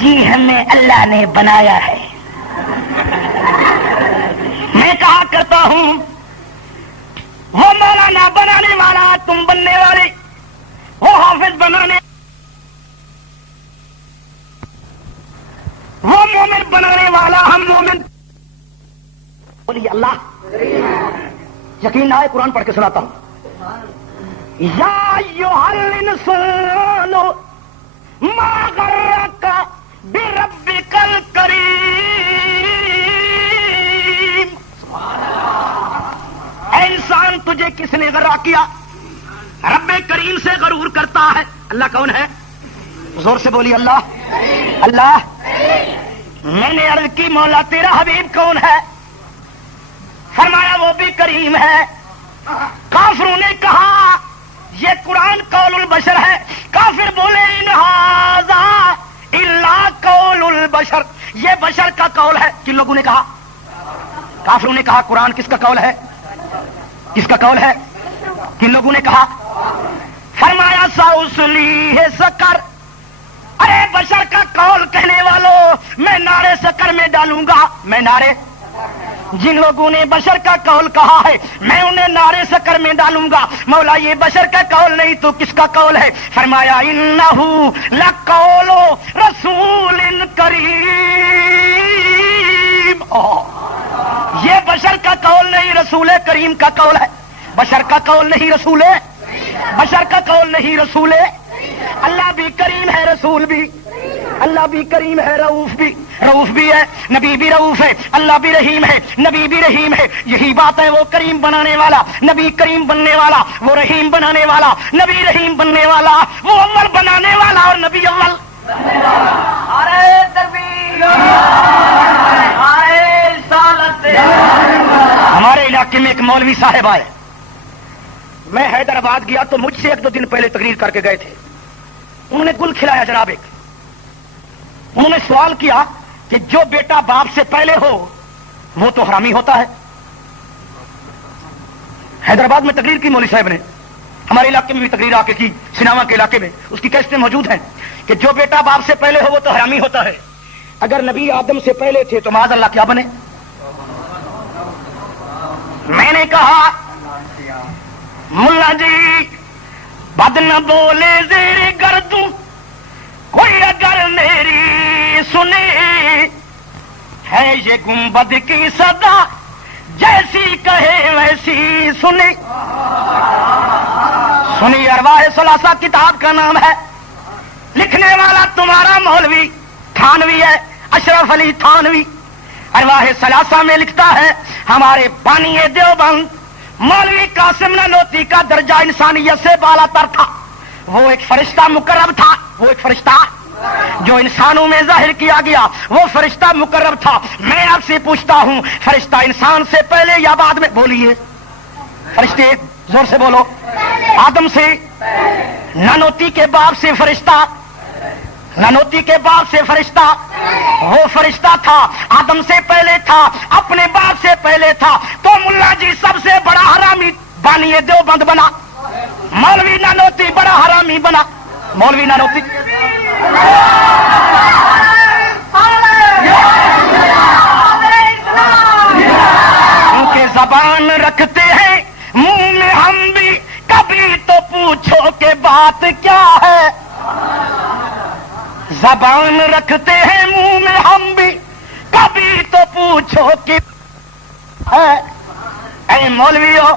جی ہمیں اللہ نے بنایا ہے. میں کہا کرتا ہوں وہ مولانا بنانے والا، تم بننے والے، وہ حافظ بنانے، وہ مومن بنانے والا، ہم مومن. بولیے اللہ. یقین نہ آئے قرآن پڑھ کے سناتا ہوں. یا ایھا الانسان ما غرک بربک الکریم. اے انسان تجھے کس نے غرا کیا؟ رب کریم سے غرور کرتا ہے. اللہ کون ہے؟ زور سے بولی اللہ. اللہ. میں نے عرض کی مولا تیرا حبیب کون ہے؟ فرمایا وہ بھی کریم ہے. کافروں نے کہا یہ قرآن قول البشر ہے. کافر بولے ان ھذا الا قول البشر، یہ بشر کا قول ہے. کن لوگوں نے کہا؟ کافروں نے کہا قرآن کس کا قول ہے؟ کس کا قول ہے؟ کن لوگوں نے کہا؟ فرمایا ساصلیہ سقر. ارے بشر کا قول کہنے والوں میں نارے سقر میں ڈالوں گا. میں نارے، جن لوگوں نے بشر کا قول کہا ہے میں انہیں نارے سقر میں ڈالوں گا. مولا یہ بشر کا قول نہیں تو کس کا قول ہے؟ فرمایا انہ لقول رسول کریم. یہ بشر کا قول نہیں، رسول کریم کا قول ہے. بشر کا قول نہیں، رسول، بشر کا قول نہیں، رسول. اللہ بھی کریم ہے، رسول بھی. اللہ بھی کریم ہے، رؤوف بھی ہے، نبی بھی رؤوف ہے. اللہ بھی رحیم ہے، نبی بھی رحیم ہے. یہی بات ہے، وہ کریم بنانے والا، نبی کریم بننے والا، وہ رحیم بنانے والا، نبی رحیم بننے والا، وہ اول بنانے والا اور نبی اول. ارے تکبیر، ارے رسالت. ہمارے علاقے میں ایک مولوی صاحب آئے. میں حیدرآباد گیا تو مجھ سے 1-2 دن پہلے تقریر کر کے گئے تھے. انہوں نے گل کھلایا جناب. ایک انہوں نے سوال کیا کہ جو بیٹا باپ سے پہلے ہو وہ تو حرامی ہوتا ہے. حیدرآباد میں تقریر کی مولوی صاحب نے، ہمارے علاقے میں بھی تقریر آ کے کی، سناوا کے علاقے میں. اس کی کیسٹیں موجود ہیں کہ جو بیٹا باپ سے پہلے ہو وہ تو حرامی ہوتا ہے. اگر نبی آدم سے پہلے تھے تو معاذ اللہ کیا بنے؟ میں نے کہا ملا جی بد نہ بولے زیر گردوں، کوئی اگر میری سنے ہے یہ گنبد کی صدا، جیسی کہے ویسی سنے. سنی ارواح ثلاثہ کتاب کا نام ہے. لکھنے والا تمہارا مولوی تھانوی ہے، اشرف علی تھانوی. ارواح ثلاثہ میں لکھتا ہے ہمارے بانی دیوبند مولوی قاسم نانوتوی کا درجہ انسانیت سے بالا تر تھا. وہ ایک فرشتہ مقرب تھا، وہ ایک فرشتہ جو انسانوں میں ظاہر کیا گیا، وہ فرشتہ مقرب تھا. میں آپ سے پوچھتا ہوں فرشتہ انسان سے پہلے یا بعد میں؟ بولیے فرشتے، زور سے بولو. آدم سے، نانوتوی کے باپ سے فرشتہ، نانوتوی کے باپ سے فرشتہ، وہ فرشتہ تھا، آدم سے پہلے تھا، اپنے باپ سے پہلے تھا. تو ملا جی سب سے بڑا حرامی بانی دیوبند بنا، مولوی نانوتوی بڑا حرامی بنا. مولوی نانوتوی کیونکہ زبان رکھتے ہیں منہ میں ہم بھی، کبھی تو پوچھو کہ بات کیا ہے. زبان رکھتے ہیں منہ میں ہم بھی، کبھی تو پوچھو کہ ہے. اے مولویو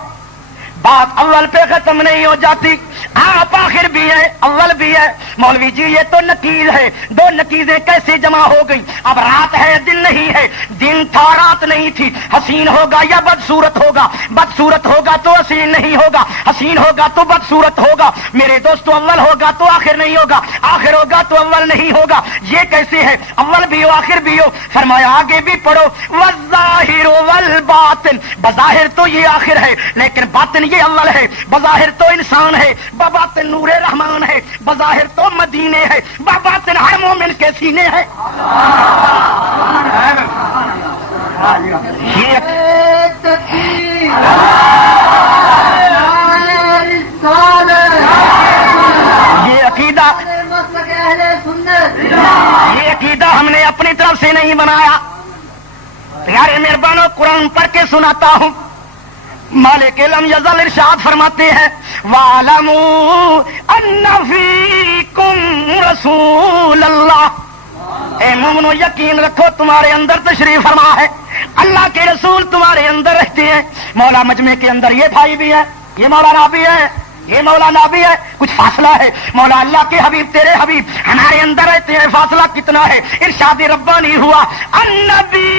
بات اول پہ ختم نہیں ہو جاتی، آپ آخر بھی ہے، اول بھی ہے. مولوی جی یہ تو نکیز ہے، 2 نکیزیں کیسے جمع ہو گئی؟ اب رات ہے دن نہیں ہے، دن تھا رات نہیں تھی. حسین ہوگا یا بدصورت ہوگا؟ بدصورت ہوگا تو حسین نہیں ہوگا، حسین ہوگا تو بدصورت ہوگا. میرے دوستو اول ہوگا تو آخر نہیں ہوگا، آخر ہوگا تو اول نہیں ہوگا. یہ کیسے ہے؟ اول بھی ہو آخر بھی ہو. فرمایا آگے بھی پڑھو والظاہر والباطن. بظاہر تو یہ آخر ہے لیکن باطن یہ اول ہے. بظاہر تو انسان ہے، بباطن نور رحمان ہے. بظاہر تو مدینے ہے، بباطن ہر مومن کے سینے ہے. حساب سے نہیں بنایا. پیارے مہربانوں قرآن پڑھ کے سناتا ہوں. مالک لم یزل ارشاد فرماتے ہیں وَاعْلَمُوا أَنَّ فِيكُمْ رَسُولَ اللَّهِ. اے مومنو یقین رکھو تمہارے اندر تشریف فرما ہے, اللہ کے رسول تمہارے اندر رہتے ہیں. مولا مجمع کے اندر یہ بھائی بھی ہے, یہ مولانا بھی ہے, یہ مولانا بھی ہے, کچھ فاصلہ ہے. مولا اللہ کے حبیب تیرے حبیب ہمارے اندر رہتے ہیں, فاصلہ کتنا ہے. ارشاد ربانی ہوا النبی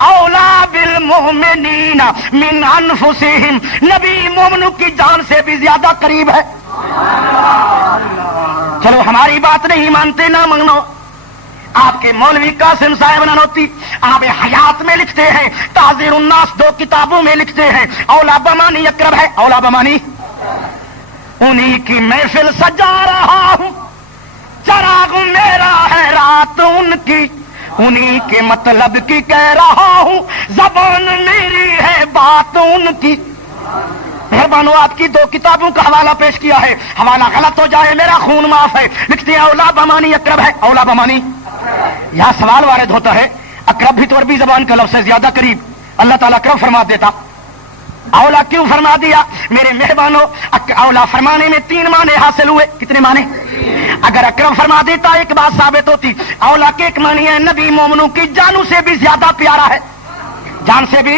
اولا بالمؤمنین من انفسہم. نبی مومنوں کی جان سے بھی زیادہ قریب ہے. چلو ہماری بات نہیں مانتے نہ مانو. آپ کے مولوی قاسم صاحب نانوتی آب حیات میں لکھتے ہیں, تعذیر الناس 2 کتابوں میں لکھتے ہیں, اولا بمانی اقرب ہے. اولا بمانی انہی کی محفل سجا رہا ہوں, چراغ میرا ہے رات ان کی, انہی کے مطلب کی کہہ رہا ہوں, زبان میری ہے بات ان کی. مہربانو آپ کی 2 کتابوں کا حوالہ پیش کیا ہے, حوالہ غلط ہو جائے میرا خون معاف ہے. لکھتے ہیں اولا بمانی اقرب ہے. اولا بمانی یہاں سوال وارد ہوتا ہے, اقرب بھی تو عربی زبان کا لفظ ہے زیادہ قریب, اللہ تعالیٰ اقرب فرما دیتا, اولا کیوں فرما دیا؟ میرے مہربانوں اولا فرمانے میں 3 معنی حاصل ہوئے. کتنے معنی؟ اگر اقرب فرما دیتا ایک بات ثابت ہوتی, اولا کے ایک معنی ہے نبی مومنوں کی جانوں سے بھی زیادہ پیارا ہے, جان سے بھی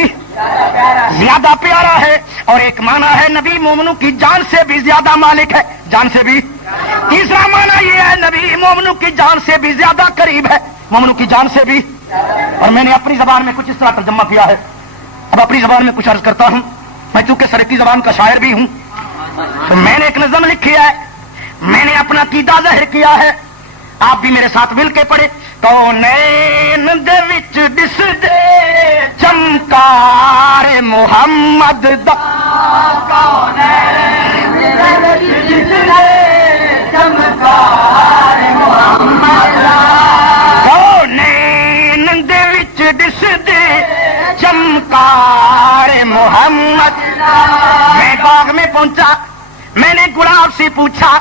زیادہ پیارا ہے, اور ایک معنی ہے نبی مومنوں کی جان سے بھی زیادہ مالک ہے, جان سے بھی. تیسرا معنی یہ ہے نبی مومنوں کی جان سے بھی زیادہ قریب ہے, مومنوں کی جان سے بھی. اور میں نے اپنی زبان میں کچھ اس طرح ترجمہ کیا ہے, اب اپنی زبان میں کچھ عرض کرتا ہوں. میں چونکہ سرکی زبان کا شاعر بھی ہوں تو میں نے ایک نظم لکھی ہے, میں نے اپنا عقیدہ ظاہر کیا ہے, آپ بھی میرے ساتھ مل کے پڑھے. کونین دے وچ دس دے چمکار محمد دا, کونین دے وچ دس دے چمکار محمد دا, کونین دے وچ دس دے چمکار محمد. میں باغ میں پہنچا, میں نے گلاب سے پوچھا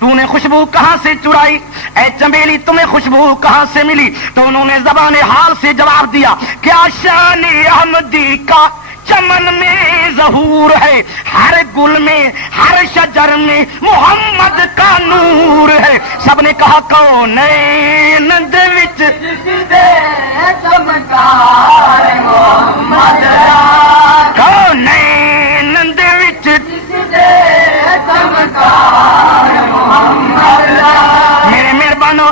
تو نے خوشبو کہاں سے چرائی, اے چمیلی تمہیں خوشبو کہاں سے ملی؟ تو انہوں نے زبان حال سے جواب دیا کیا شان احمدی کا چمن میں ظہور ہے, ہر گل میں ہر شجر میں محمد کا نور ہے. سب نے کہا کونین دے وچ چمکار محمد, کونین دے وچ چمکار محمد. میرے مہربانو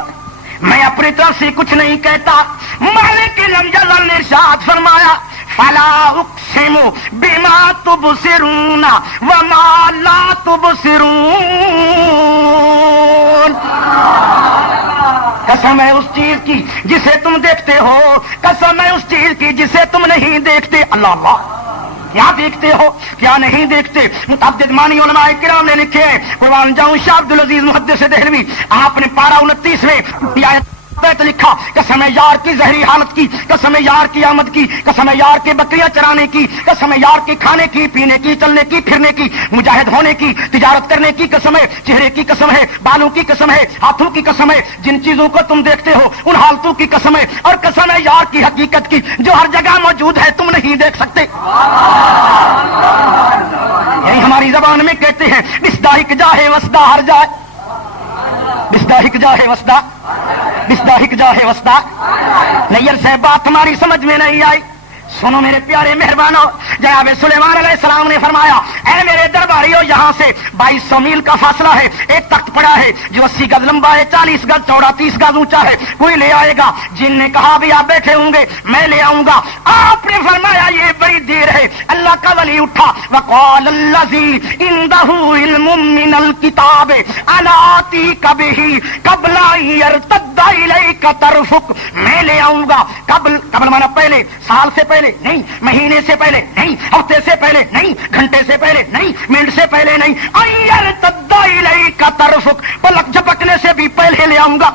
میں اپنی طرف سے کچھ نہیں کہتا, مالک لم یزل نے ارشاد فرمایا فلا اقسم بما تبصرون وما لا تبصرون. قسم ہے اس چیز کی جسے تم دیکھتے ہو, قسم ہے اس چیز کی جسے تم نہیں دیکھتے. اللہ اللہ, کیا دیکھتے ہو کیا نہیں دیکھتے؟ متعدد معنی علماء کرام نے لکھے ہیں. قربان جاؤں شاہ عبد العزیز محدث دہلوی, آپ نے پارہ 29 میں لکھا قسم یار کی زہری حالت کی, قسم یار کی آمد کی, قسم یار کے بکریاں چرانے کی, قسم یار کے کھانے کی, پینے کی, چلنے کی, پھرنے کی, مجاہد ہونے کی, تجارت کرنے کی قسم ہے, چہرے کی قسم ہے, بالوں کی قسم ہے, ہاتھوں کی قسم ہے, جن چیزوں کو تم دیکھتے ہو ان حالتوں کی قسم ہے, اور قسم ہے یار کی حقیقت کی جو ہر جگہ موجود ہے تم نہیں دیکھ سکتے. یہی ہماری زبان میں کہتے ہیں بسداحک جاہے وسدا ہر جائے, بسداحک جاہے وسدا, بسداحک جاہے وسدا. نیئر سے بات ہماری سمجھ میں نہیں آئی. سنو میرے پیارے مہربانوں, جناب سلیمان علیہ السلام نے فرمایا اے میرے درباریوں یہاں سے 2200 میل کا فاصلہ ہے, ایک تخت پڑا ہے جو 80 گز لمبا ہے, 40 گز چوڑا, 30 گز اونچا ہے, کوئی لے آئے گا. جن نے کہا بھی آپ بیٹھے ہوں گے میں لے آؤں گا. آپ نے فرمایا یہ بڑی دیر ہے. اللہ کا ولی اٹھا وقال الذی عنده علم من الکتاب انا آتیک بہ قبل ان یرتد الیک طرفک. میں لے آؤں گا. قبل مانا پہلے, سال سے پہلے نہیں, مہینے سے پہلے نہیں, ہفتے سے پہلے نہیں, گھنٹے سے پہلے نہیں, منٹ سے پہلے نہیں, ایرتد الیک طرفک, پلک جھپکنے سے بھی پہلے لے آؤں گا.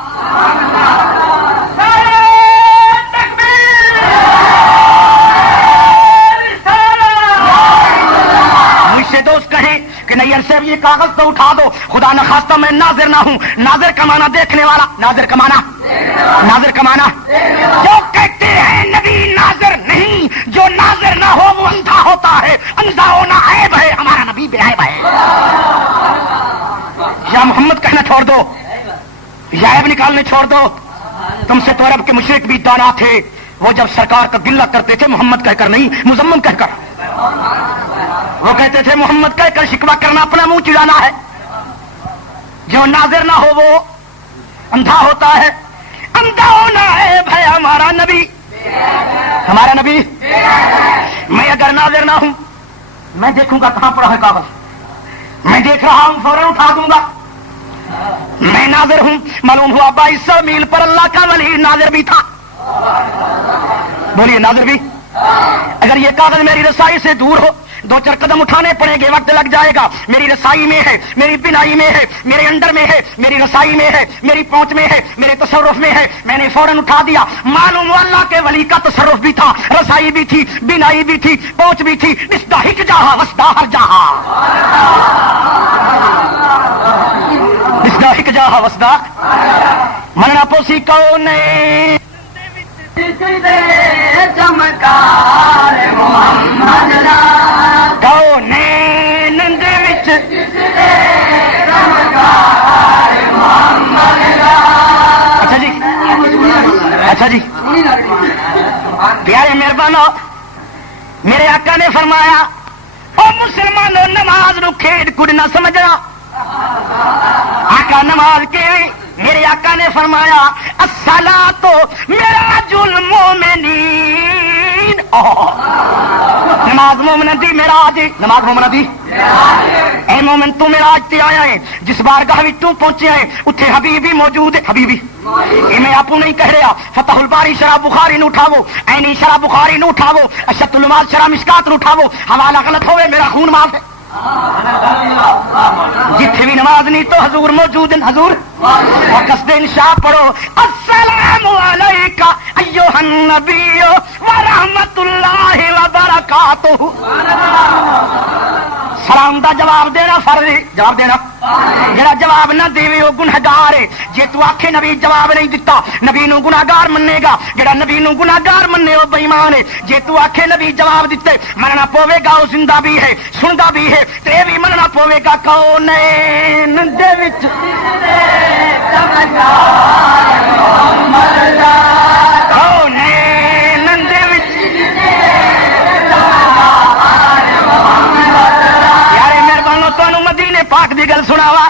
مجھ سے دوست کہیں کہ نہیں صاحب یہ کاغذ تو اٹھا دو, خدا نخواستہ میں ناظر نہ ہوں. ناظر کا معنی دیکھنے والا, ناظر کا معنی ناظر کمانا جو کہتے ہیں نبی ناظر نہیں، جو ناظر نہ ہو وہ اندھا ہوتا ہے، اندھا ہونا عیب ہے، ہمارا نبی بے عیب ہے۔ یا محمد کہنا چھوڑ دو، یا عیب نکالنے چھوڑ دو۔ تم سے تو عرب کے مشرک بھی دانا تھے، وہ جب سرکار کا گلہ کرتے تھے محمد کہہ کر نہیں، مزمم کہہ کر، وہ کہتے تھے محمد کہہ کر شکوہ کرنا اپنا منہ چڑانا ہے۔ جو ناظر نہ ہو وہ اندھا ہوتا ہے، اندھا ہونا عیب ہے، ہمارا نبی، ہمارا نبی۔ میں اگر ناظر نہ ہوں، میں دیکھوں گا کہاں پڑا ہے کاغذ، میں دیکھ رہا ہوں فوراً اٹھا دوں گا۔ میں ناظر ہوں، معلوم ہوا 2200 میل پر اللہ کا ولی ناظر بھی تھا۔ بولیے ناظر بھی۔ اگر یہ کاغذ میری رسائی سے دور ہو، 2-4 قدم اٹھانے پڑیں گے، وقت لگ جائے گا۔ میری رسائی میں ہے، میری بینائی میں ہے، میرے انڈر میں ہے، میری رسائی میں ہے، میری پہنچ میں ہے، میرے تصرف میں ہے، میں نے فوراً اٹھا دیا۔ معلوم اللہ کے ولی کا تصرف بھی تھا، رسائی بھی تھی، بینائی بھی تھی، پہنچ بھی تھی۔ استحق جہاں وسدا ہر جہاں، استحق جہاں وسدا مننا پوسی کونے چمکار محمد کونے نند وچ چمکار محمد۔ اچھا جی، اچھا جی، پیارے مہربانو، میرے آقا نے فرمایا او مسلمانوں نماز نو کھیڈ کڈ نہ سمجھنا۔ آقا نماز کے میرے آقا نے فرمایا الصلاۃ معراج المومنین، نماز مومن دی معراج، نماز مومن دی۔ اے مومن تو معراج تے آیا ہے، جس بارگاہ وچ تو پہنچیا ہے اتنے حبیبی موجود ہے۔ حبیبی یہ میں آپ نہیں کہہ رہا، فتح الباری شرح بخاری نو اٹھاو، عینی شرح بخاری نو اٹھاو، اشت الماس شرح مشکات نو اٹھاو، حوالہ غلط ہوئے میرا خون معاف ہے۔ جتھے بھی نماز نہیں تو حضور موجود ہیں، حضور قصد انشاء پڑھو السلام علیکہ ایھا النبی ورحمۃ اللہ وبرکاتہ۔ سلام دا جواب دینا فرض ہے، جواب دینا۔ جڑا جواب نہ دے وہ گنہگار ہے۔ جے تو آکھے نبی جواب نہیں دیتا، نبی نو گنہگار منے گا، جڑا نبی نو گنہگار منے وہ بے ایمان ہے۔ جے تو آکھے نبی جواب دیتے، مننا پوے گا وہ زندہ بھی ہے، سندا بھی ہے، تے بھی مننا پوے گا کونین دے وچ کونین دے وچ۔ یارے مہربانو تانوں مدینے پاک دی گل سناوا۔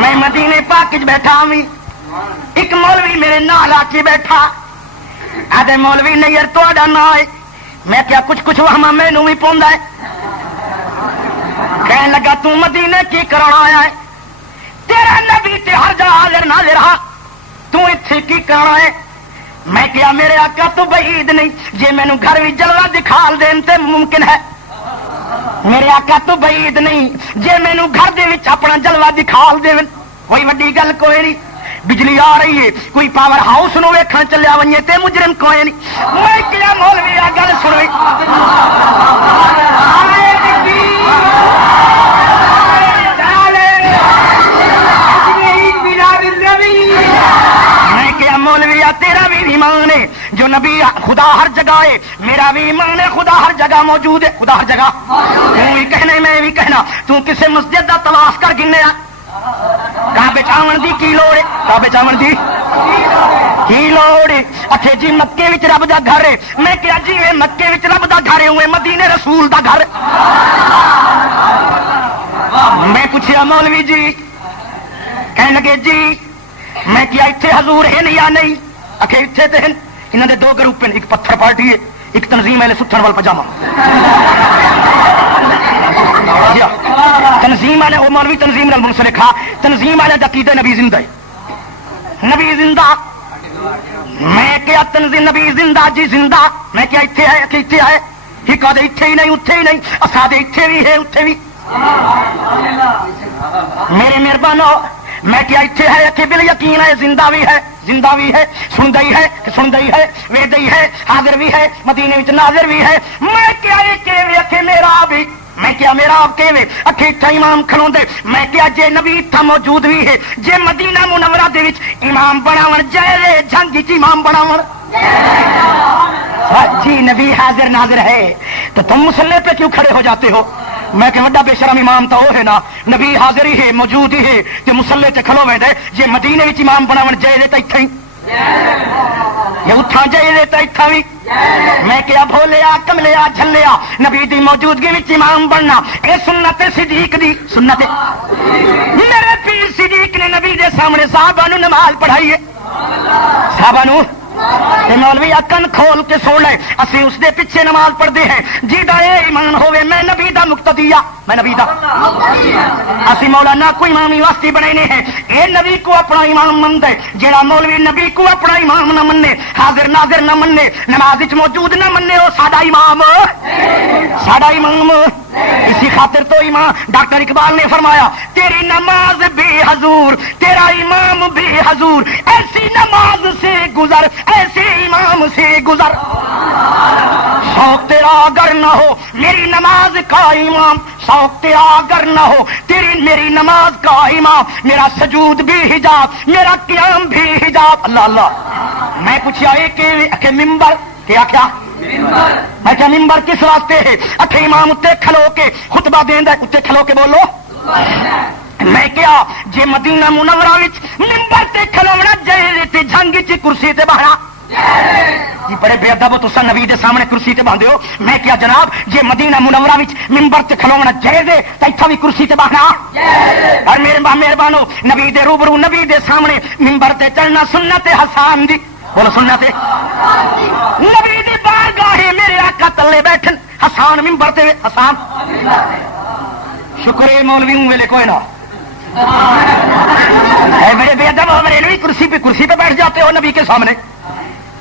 میں مدینے پاک وچ بیٹھا ہوں، ایک مولوی میرے نال آ کے بیٹھا، آدھے مولوی نہیں یار تہاڈا نام ہے؟ میں کیا کچھ وہما مینوں بھی پوندا ہے۔ کہنے لگا تو مدینے کی کرنا آیا ہے؟ تیرا نبی تے ہر جگہ حاضر ناظر ہا، تو اتھے کی کرنا ہے؟ میں کیا میرے آقا تو بعید نہیں، جے مینوں گھر وچ جلوہ دکھال دین تے ممکن ہے۔ میرے آقا تو بعید نہیں، جے مینوں گھر دے وچ اپنا جلوہ دکھال دین، کوئی وڈی گل کوئی نہیں۔ بجلی آ رہی ہے، کوئی پاور ہاؤس نو ویکھن چلیا ونجے تے مجرم کوئی نہیں۔ میں کیا مولوی آ گل سنوئی، میں کیا مولوی آ تیرا بھی ایمان ہے، جو نبی خدا ہر جگہ ہے، میرا بھی ایمان ہے خدا ہر جگہ موجود ہے، خدا ہر جگہ۔ تم بھی کہنا میں بھی کہنا، تو کسے مسجد دا طواف کر گنیا کعبے چاون دی کی لوڑ ہے؟ کعبے چاون دی کی لوڑ ہے؟ اچھے جی مکے وچ رب دا گھر ہے، میں کیا جی مکے وچ رب دا گھر ہے ہوئے مدینے رسول دا گھر۔ میں پوچھیا مولوی جی، کہنے لگے جی میں کیا اتنے حضور ہیں یا نہیں؟ آخے اتنے تو ہیں، انہوں نے 2 گروپ ہیں، ایک پتھر پارٹی ہے، ایک تنظیم ہے ستھر وال پجامہ۔ تنظیم والے وہ مولوی تنظیم نے مجھ سے لکھا، تنظیم والے عقیدہ نبی زندہ ہے، نبی زندہ۔ میں کیا تنظیم نبی زندہ جی زندہ، میں کیا اتنے ہے کہ اتنے ہے؟ ہی کہتے اتنے ہی نہیں اتنے ہی نہیں، اسادے اتنے بھی ہے اتنے بھی۔ میرے مہربانو میں کیا اتنے ہے کہ بال یقین ہے زندہ بھی ہے، زندہ بھی ہے، سندئی ہے سندئی ہے، ویدئی ہے، حاضر بھی ہے، مدینے وچ ناظر بھی ہے۔ میں کیا کہ میرا بھی میں کیا میرا آپ کہ اٹھے اتھا امام کھلوندے میں کیا جے نبی اتھا موجود بھی ہے جے مدینہ منورہ دے وچ امام بناون جائے جنگ وچ امام بناون جی نبی حاضر ناظر ہے تو تم مسلح پہ کیوں کھڑے ہو جاتے ہو؟ میں کہ وڈا بے شرم امام تو وہ ہے نا نبی حاضر ہی ہے موجود ہی ہے تے مسلح تے کھلو ویندے جے مدینے وچ امام بناون جائے تے اتھا ہی یہ اٹھا جائے تے اتھا بھی میں کیا بھولیا کملیا جھلیا نبی دی موجودگی وچ امام بننا اے سنت صدیق دی سنت میرے پیر صدیق نے نبی دے سامنے صحابہ نو نماز پڑھائی ہے صحابہ نو مولوی اکن کھول کے سو لے اسی اس دے پیچھے نماز پڑھتے ہیں جیدا اے ایمان ہوئے میں نبی دا مقتدی میں نبی دا اسی مولانا کوئی امامی واسطی بنے ہیں اے نبی کو اپنا امام مندے جیڑا مولوی نبی کو اپنا امام نہ مننے حاضر ناظر نہ مننے نماز وچ موجود نہ مننے وہ ساڈا امام اسی خاطر تو امام ڈاکٹر اقبال نے فرمایا تیری نماز بے حضور تیرا امام بے حضور ایسی نماز سے گزر ایسے امام سے گزر شوق تیرا اگر نہ ہو میری نماز کا امام شوق تیرا اگر نہ ہو تیری میری نماز کا امام میرا سجود بھی حجاب میرا قیام بھی حجاب اللہ اللہ میں پوچھا کہ ممبر کیا کیا میں کیا ممبر کس واسطے ہے اٹھے امام اتنے کھلو کے خطبہ دیندا اتنے کھلو کے بولو میں کیا جے مدینہ منورہ وچ ممبر تے کھلونا جائے تے جنگ چ کرسی تے بہنا جی بڑے بے ادب تساں نبی دے سامنے کرسی تے باندھے ہو میں کیا جناب جے مدینہ منورہ وچ ممبر تے کھلونا جائے تے ایتھا بھی کرسی تے بہنا اور مہربانو نبی دے روبرو نبی دے سامنے ممبر تے چڑھنا سنت حسان دی بولو سنت نبی دی بارگاہ میرے آقا تلے بیٹھن حسان ممبر تے حسان شکر ہے مولوی ویلے کوئی نہ بڑے بے ادب بریلوی کرسی پہ بیٹھ جاتے ہو نبی کے سامنے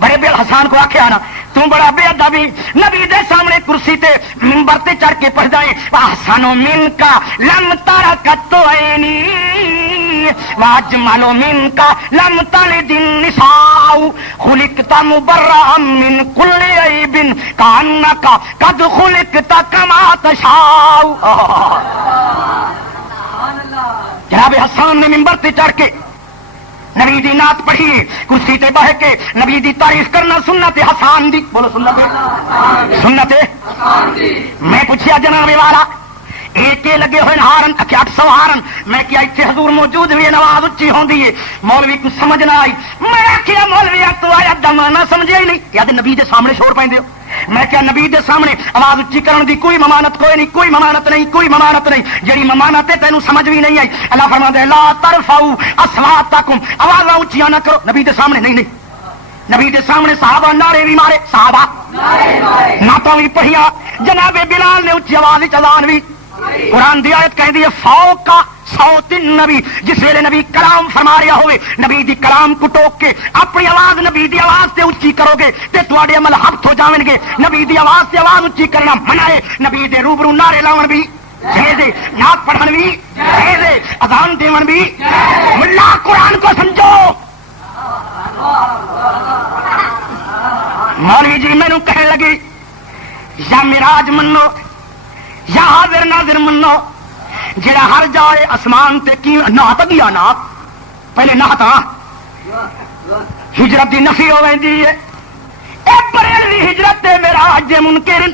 بڑے بے حسان کو آخیا نا تم بڑا بے ادبی نبی دے سامنے کرسی تے منبر تے چڑھ کے پڑھ جائے احسنو من کا لم ترکت عینی واجملو من کا لم تلد النساء خلقت مبرئا من کل عیب کانک قد خلقت کما تشاء جناب حسان نے منبر تے چڑھ کے نبی دی نعت پڑھی کرسی تے بہ کے نبی دی تعریف کرنا سنت حسان دی بولو سنت میں پوچھیا جناب والا ایک لگے ہوئے ہارن 800 ہارن میں کیا اتنے حضور موجود ہوئی نواز اچھی ہوندی ہے مولوی کو سمجھ نہ آئی میں آخیا مولوی تو آیا دم نہ سمجھے ہی نہیں یا نبی دے سامنے شور پائیں دیو میں کیا نبی دے سامنے آواز اچھی کرن دی کوئی ممانت کوئی نہیں کوئی ممانت نہیں جڑی ممانت ہے تینوں سمجھ بھی نہیں آئی اللہ فرماتا ہے لا ترفعوا اصواتکم آواز اونچیاں نہ کرو نبی دے سامنے نہیں نبی دے سامنے صحابہ نعرے بھی مارے صحابہ نعتاں بھی پڑھیاں جناب بلال نے اونچی آواز وچ اذان بھی قرآن دی آیت کہہ دی ہے فوق صوت النبی جس ویلے نبی کلام فرما رہا ہوئے نبی دی کلام کو ٹوک کے اپنی آواز نبی دی آواز سے اونچی کرو گے تے تواڈے عمل ہفت ہو جاون گے نبی دی آواز سے آواز اونچی کرنا منع ہے نبی دے روبرو نعرے لاون بھی جائز ہے نعت پڑھن بھی جائز ہے اذان دیون بھی ملا قرآن کو سمجھو مولوی جی مینوں کہنے لگی یا معراج منو یا حاضر ناظر منو جڑا ہر جائے آسمان تے کی نہتا گیا نا پہلے نہتا ہجرت دی نفی ہو ویندی ہے اے بریلوی ہجرت تے معراج دے منکر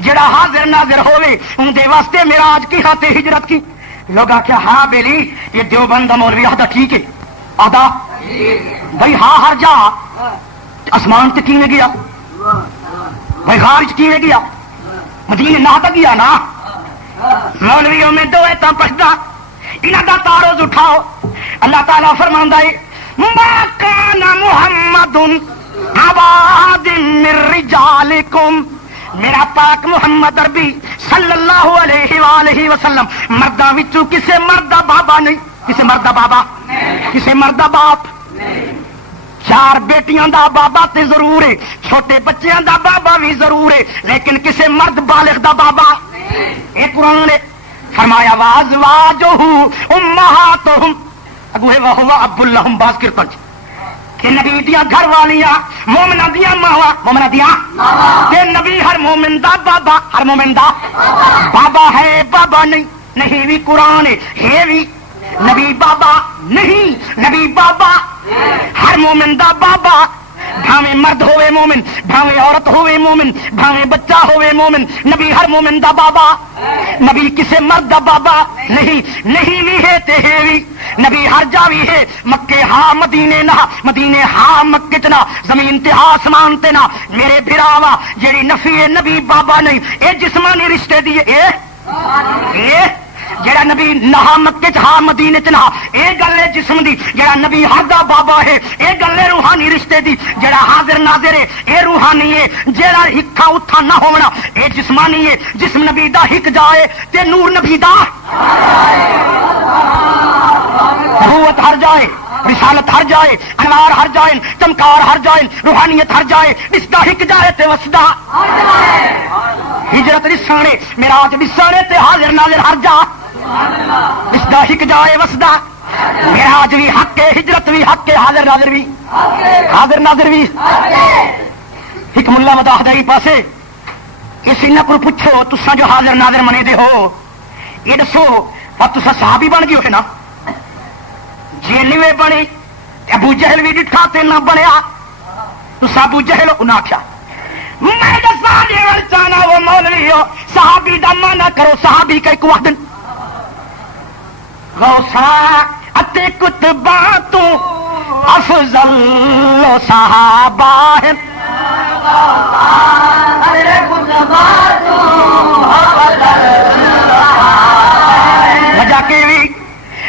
جڑا حاضر ناظر ہوے ان دے واسطے معراج کی خاطر ہجرت کی لوگ آخیا ہاں بیلی یہ دیوبند مولوی آدھا ٹھیک ہے آدھا بھائی ہاں ہر جا آسمان تے کیویں گیا بھائی غار چ کیویں گیا مدینے نہتا گیا نا مولویوں میں دو ایتاں پڑھدا انہاں دا تعارض اٹھاؤ اللہ تعالیٰ فرماندا ہے ما کان محمد عباد من رجالکم میرا پاک محمد عربی صلی اللہ علیہ وآلہ وسلم مرداں وچوں کسے مرد دا بابا نہیں کسے مرد دا بابا کسے مرد دا باپ چار بیٹیاں دا بابا تے ضرور ہے چھوٹے بچیاں دا بابا بھی ضرور ہے لیکن کسے مرد بالغ دا بابا اے قرآن نے فرمایا وازواجہ امہاتہم اگوہ وہو اب اللہم باز کرتن تے نبی دیاں گھر والیاں مومناں دیاں ماواں مومناں دیاں تے نبی ہر مومن دا بابا ہر مومن دا بابا ہے بابا نہیں بھی قرآن ہے بھی نبی بابا نہیں نبی بابا ہر مومن دا بابا بھاویں مرد ہوئے مومن بھاویں عورت ہوئے مومن بھاویں بچہ ہوئے مومن نبی ہر مومن دا بابا نبی کسے مرد دا بابا نہیں بھی ہے تے ہے بھی نبی ہر جا بھی ہے مکے ہاں مدینے نہ مدینے ہاں مکے چ نہ زمین تے ہاں آسمان تے نہ میرے بھراوا جیڑی نفی ہے نبی بابا نہیں اے جسمانی رشتے دی اے جڑا نبی نہا مکے چ ہاں مدینے چ نہا اے گل ہے جسم دی جڑا نبی ہر دا بابا ہے اے گل ہے روحانی رشتے دی جڑا حاضر ناظر ہے اے روحانی ہے جڑا ہکا اتھا نہ ہونا اے جسمانی ہے جسم نبی دا ہک جائے تے نور نبی دا نبوت ہر جائے رسالت ہر جائے انوار ہر جائے چمکار ہر جائے روحانیت ہر جائے رشتہ ہک جائے تے وسدا ہجرت رسانے معراج رسانے تے حاضر ناظر ہر جا رشتہ ہک جائے وسدا معراج بھی حق ہے ہجرت بھی حق ہے حاضر ناظر بھی ایک ملا مداحداری پاسے اس انہاں کو پوچھو تساں جو حاضر ناظر منے دے ہو یہ دسو اور تساں صحابی بن گئے ہو نا جیلوے بنے ابو جہل بھی ڈٹھا تے نہ بنیا تساں ابو جہل انہاں آکھیا میں دساں جے چاہنا وہ مولوی ہو صحابی دا مانا کرو صحابی کا ایک وحدن غوثا اتے کتبہ تو افضل صحابہ ہے وجہ کے بھی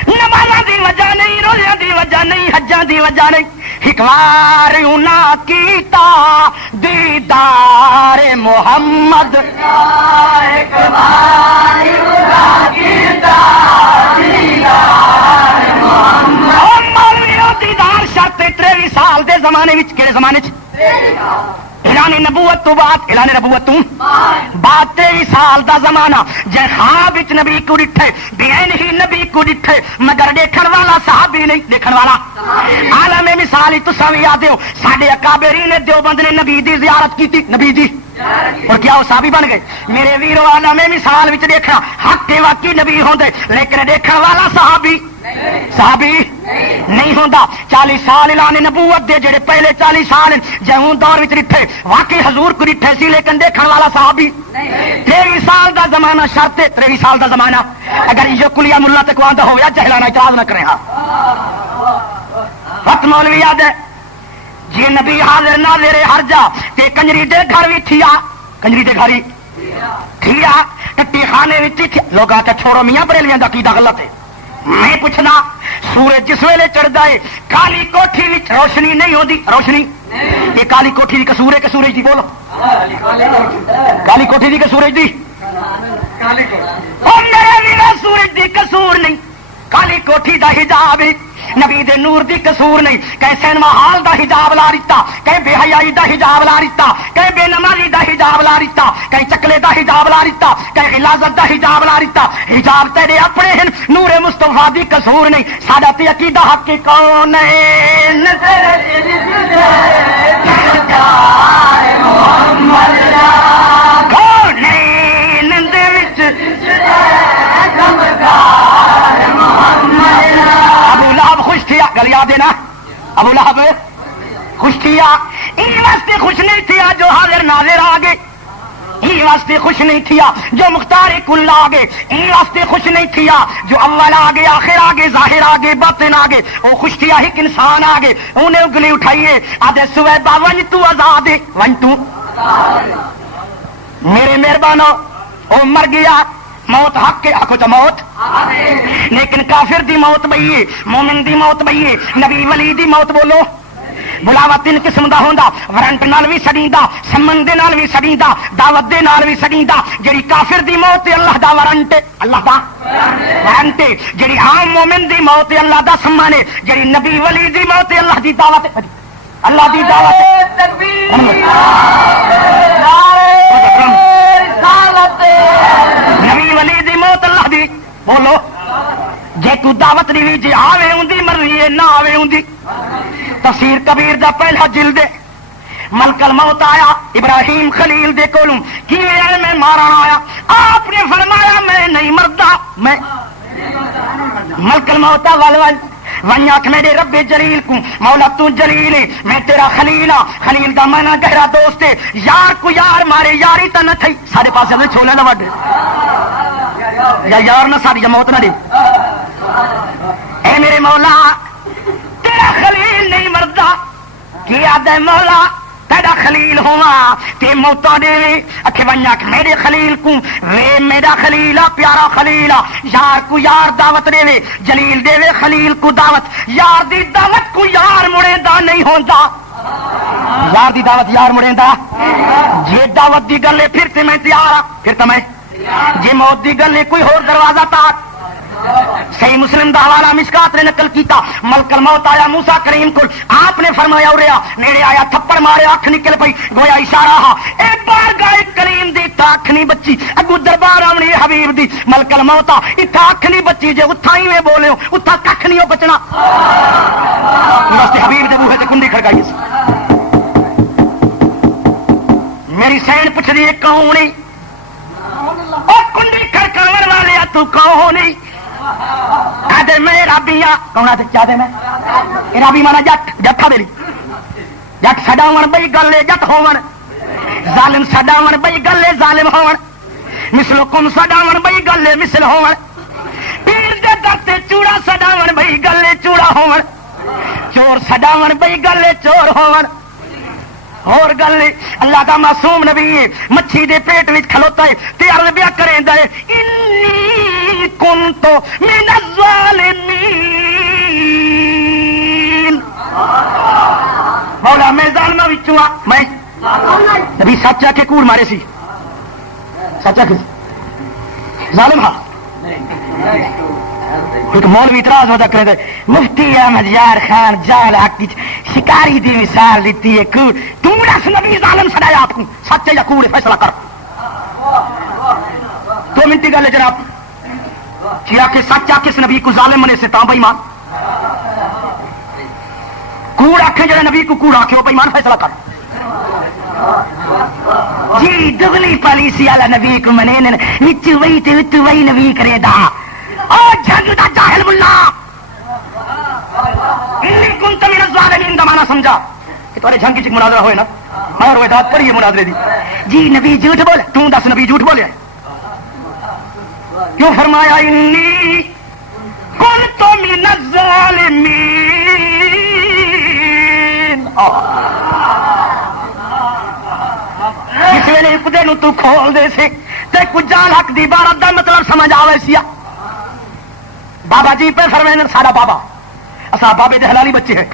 نمازاں دی وجہ نہیں روزیاں دی وجہ نہیں حجاں دی وجہ نہیں اکبار انہاں کیتا دیدار محمد اکبار انہاں کیتا دیدار محمد مولویوں دیدار شرط 23 سال دے زمانے وچ کیڑے زمانے چ اعلان نبوت تو بعد اعلان نبوت تو بعد 23 سال دا زمانہ جے خواب وچ نبی کو ڈٹھے بین ہی نبی کو ڈٹھے مگر دیکھن والا صحابی نہیں دیکھن والا عالم مثال ہی تساں وی یاد ہو ساڈے اکابرین دیوبند نے نبی دی زیارت کیتی نبی دی اور کیا وہ صحابی بن گئے میرے ویرو عالم مثال وچ دیکھنا حق واقعی نبی ہوندے لیکن دیکھن والا صحابی نہیں ہوندا 40 سال اعلان نبوت دے جڑے پہلے 40 سال جہوں دور وچ ڈٹھے واقعی حضور کو ڈٹھے سی لیکن دیکھن والا صحابی 23 سال دا زمانہ شرط 23 سال دا زمانہ اگر یہ کلیا ملا تے کواندا ہویا جہلانا اعتراض نہ کرے ہاں وقت مولوی یاد ہے جی نبی حاضر ناظر ہر جا تے کنجری دے گھر وی تھیا کنجری دے گھر تھیا ٹٹی خانے وچ لوگاں تے چھوڑو میاں بریلیاں دا کیدا غلط ہے میں پوچھنا سورج جس ویلے چڑھ جائے کالی کوٹھی وچ روشنی نہیں ہوندی روشنی یہ کالی کوٹھی دی قصور ہے کہ سورج دی بولو کالی کوٹھی دی کہ سورج دی او میرے ویرا سورج دی قصور نہیں کالی کوٹھی دا حجاب ہے نبی دے نور دی قصور نہیں کہ سینما ہال دا حجاب لا رتا کہ بے حیائی دا حجاب لا رتا کہ بے نمازی دا حجاب لا رتا کہ چکلے دا حجاب لا رتا کہ غلاظت دا حجاب لا رتا حجاب تیرے اپنے ہیں نور مصطفیٰ دی قصور نہیں ساڈا تے عقیدہ حق کون ہے کون ہے نندے وچ ابو لہب خوش تھیا گل یاد ہے نا ابو لہب خوش تھیا ان واسطے خوش نہیں تھیا جو حاضر ناظر آ گئے ان واسطے خوش نہیں تھیا جو مختار کل آ گئے ان واسطے خوش نہیں تھیا جو اول آ گئے آخر آ گئے ظاہر آ گئے باطن آ گئے وہ خوش تھیا ایک انسان آ گئے انہیں اگلی اٹھائیے آدھے سویبا ون تو آزاد ون تو میرے مہربانو وہ مر گیا موت حق کے آخو تو موت لیکن کافر دی موت بھئی مومن دی موت بھئی نبی ولی دی موت بولو بلاوا 3 قسم دا ہوندا وارنٹ نال بھی سڑیندا سمن دے نال بھی سڑیندا دعوت دے نال بھی سڑیندا جڑی کافر دی موت ہے اللہ دا وارنٹ اللہ دا وارنٹ جڑی عام مومن دی موت ہے اللہ دا سمان ہے جڑی نبی ولی دی موت ہے اللہ دی دعوت اللہ دی دعوت تکبیر نبی ولی دی موت اللہ دی بولو جے تو دعوت دی جی آوے ہوندی مرضی ہے نہ آوے ہوندی تفسیر کبیر دا پہلا جلد ملک الموت آیا ابراہیم خلیل دے کولوں کی میں مارن آیا، آپ نے فرمایا میں نہیں مردا، میں ملک الموت ول ونیاک میرے رب جلیل کو مولا تو جلیل ہے، میں تیرا خلیل ہاں، خلیل دا مانا گہرا دوست ہے، یار کو یار مارے یاری تا نہ تھئی سارے پاسے میں چھولا نہ وڈ یا یار نہ ساری موت نہ دے، اے میرے مولا تیرا خلیل نہیں مردا، کی یاد ہے مولا تیرا خلیل ہوا تے موتا دے اکھے ونیاک میرے خلیل کو وے میرا خلیلا پیارا خلیلا، یار کو یار دعوت دے وے، جلیل دے وے خلیل کو دعوت، یار دی دعوت کو یار مڑے دا نہیں ہوندا، یار دی دعوت یار مڑے دا، جے دعوت دی گل ہے پھر تے میں تیار ہاں، پھر تے میں جے موت دی گل ہے کوئی ہور دروازہ تا، صحیح مسلم دا حوالہ مشکات نے نقل کیتا، ملک الموت آیا موسیٰ کریم کو، آپ نے فرمایا اوریا نیڑے آیا تھپڑ مارے اکھ نکل پئی، گویا اشارہ ہا ایک بار گائے کریم دی تا اکھ نہیں بچی، اگو دربار آمنی حبیب دی، ملک الموت اتھا اکھ نہیں بچی، جے اتھا ہی میں بولے ہو اتھا ککھ نہیں ہو بچنا، واسطے حبیب دے بوہے تے کنڈی کھڑکائی، میری سین پوچھ رہی ہے کون نہیں، او کنڈی کھڑکاون والے تو کون نہیں، آدھے میں رابی ہاں، کون آدھے کیا دے میں رابی مانا جٹ، جٹھا دے لی جٹ سڈاون بئی گلے جٹ ہون، ظالم سڈاون بئی گلے ظالم ہون، مثلو کم سڈاون بئی گلے مثل ہون، پیر دے درتے چوڑا سڈاون بئی گلے چوڑا ہون، چور سڈاون بئی گلے چور ہون، اور گل اللہ کا معصوم نبی ہے مچھی دے پیٹ وچ کھلوتا ہے تے عرض بیا کریندا ہے انی کنت من الظالمین، مولا میں ظالماں وچوں ہاں، میں نبی سچ آ کے کوڑ مارے سی، سچ آ کے ظالم ہاں، ایک مولوی اعتراض ہوتا کرے مفتی احمد یار خان جال حق شکاری دی مثال دیتی ہے، تو رس نبی ظالم سنایا آپ کو، سچ یا کوڑ فیصلہ کر، 2 منٹ کی گل ہے جناب، کیا کہ سچ آ کس نبی کو ظالم منے سے تا بھائی مان، کوڑ آکھے جڑے نبی کو کوڑ آکھے وہ بھائی مان فیصلہ کر، جی دگلی پالیسی والا نبی کو منے وچ وہی تے وچ وہی نبی کرے دا، او جنگ دا جاہل ملا، انی کنت من الظالمین دا معنی سمجھا کہ تمہارے جنگ کی مناظرہ ہوئے نا، میں روایت پڑھی ہے مناظرے دی، جی نبی جھوٹ بولے، تو دس نبی جھوٹ بولے کیوں فرمایا انی کنت من الظالمین، جس ویلے اپدے نو تو کھول دے سے تے کچھ جال حق دی عبارت دا مطلب سمجھ آوے سیا، بابا جی پہ فرمائیں سارا بابا اصا بابے دے حلالی بچے ہیں،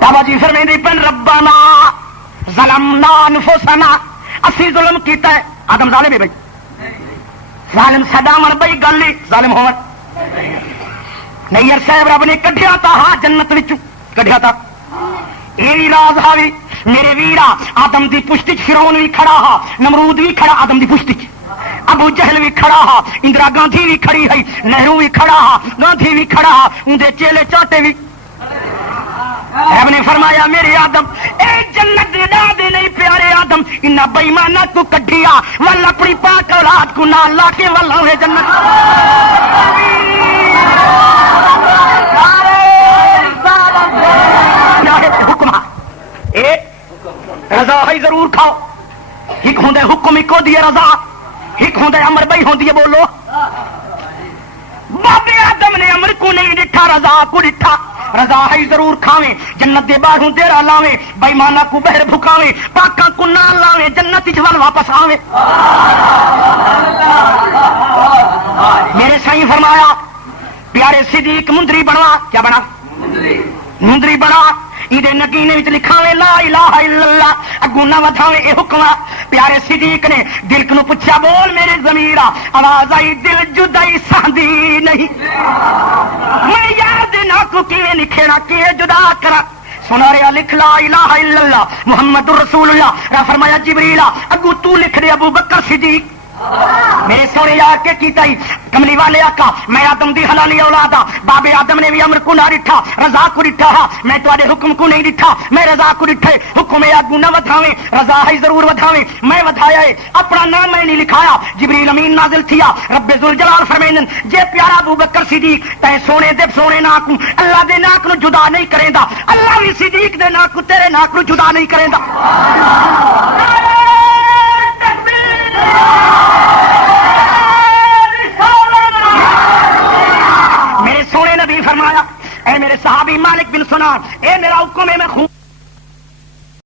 بابا جی فرمائیں پن ربنا ظلمنا انفسنا، اسی ظلم کیتا ہے، آدم ظالم ہے بھائی، ظالم سڈاون بھائی گل ظالم ہون، نیئر صاحب رب نے کڈیا تھا ہاں جنت وچوں کڈیا تھا، یہ راز ہاوی میرے ویرا، آدم دی پشتی فرعون بھی کھڑا ہا، نمرود بھی کھڑا آدم دی پشتی، ابو جہل بھی کھڑا ہا، اندرا گاندھی بھی کھڑی ہے، نہرو بھی کھڑا ہا، گاندھی بھی کھڑا ہا، اندے چیلے چاٹے بھی، رب نے فرمایا میرے آدم اے جنت دے نہیں پیارے آدم، انہاں بے ایماناں کو کڈھیا ول اپنی پاک اولاد کو نال لا کے ول ہوے جنت، حکم اے رضا ہے ضرور کھاؤ، ایک ہوندے حکم ایک ہوندی ہے رضا، ایک ہوندے امر بھائی ہوندی ہے بولو، بابے آدم نے امر کو نہیں ڈٹھا رضا کو ڈٹھا، رضا ہے ضرور کھاویں جنت دے باہروں تیرا لاویں، بے ایماناں کو بہر بھکاویں، پاکاں کو نال لاویں، جنت وچ ول واپس آویں، میرے سائیں فرمایا پیارے صدیق مندری بنوا، کیا بنا مندری بنا، ایدے نگینے وچ لکھاویں لا الہ الا اللہ، اگوں نہ ودھاویں اے حکم، پیارے صدیق نے دل کو پوچھا بول میرے ضمیرا، آواز آئی دل جدائی سہندی نہیں، میں یاد نہ کو کیویں لکھنا کہ جدا کرا، سنا رہا لکھ لا الہ الا اللہ محمد رسول اللہ، را فرمایا جبریل اگوں تو لکھ دے ابو بکر صدیق، میرے سونے یار کے کیتا ہی کملی والے آقا میں آدم دی حلالی اولاد ہاں بابے آدم نے بھی امر کو نہ ڈٹھا رضا کو ڈٹھا ہاں میں تواڈے حکم کو نہیں ڈٹھا میں رضا کو ڈٹھے حکم اگو نہ ودھاویں رضا ہے ضرور ودھاویں میں ودھایا ہے اپنا نام میں نہیں لکھایا جبریل امین نازل تھیا رب ذوالجلال فرمائن جے پیارا ابو بکر صدیق تے سونے دے سونے ناک کو اللہ دے ناک نو جدا نہیں کریندا اللہ بھی صدیق دے ناک کو تیرے ناک نو جدا نہیں کریندا میرے سونے نبی فرمایا اے میرے صحابی مالک بن سنان اے میرا حکم ہے میں خون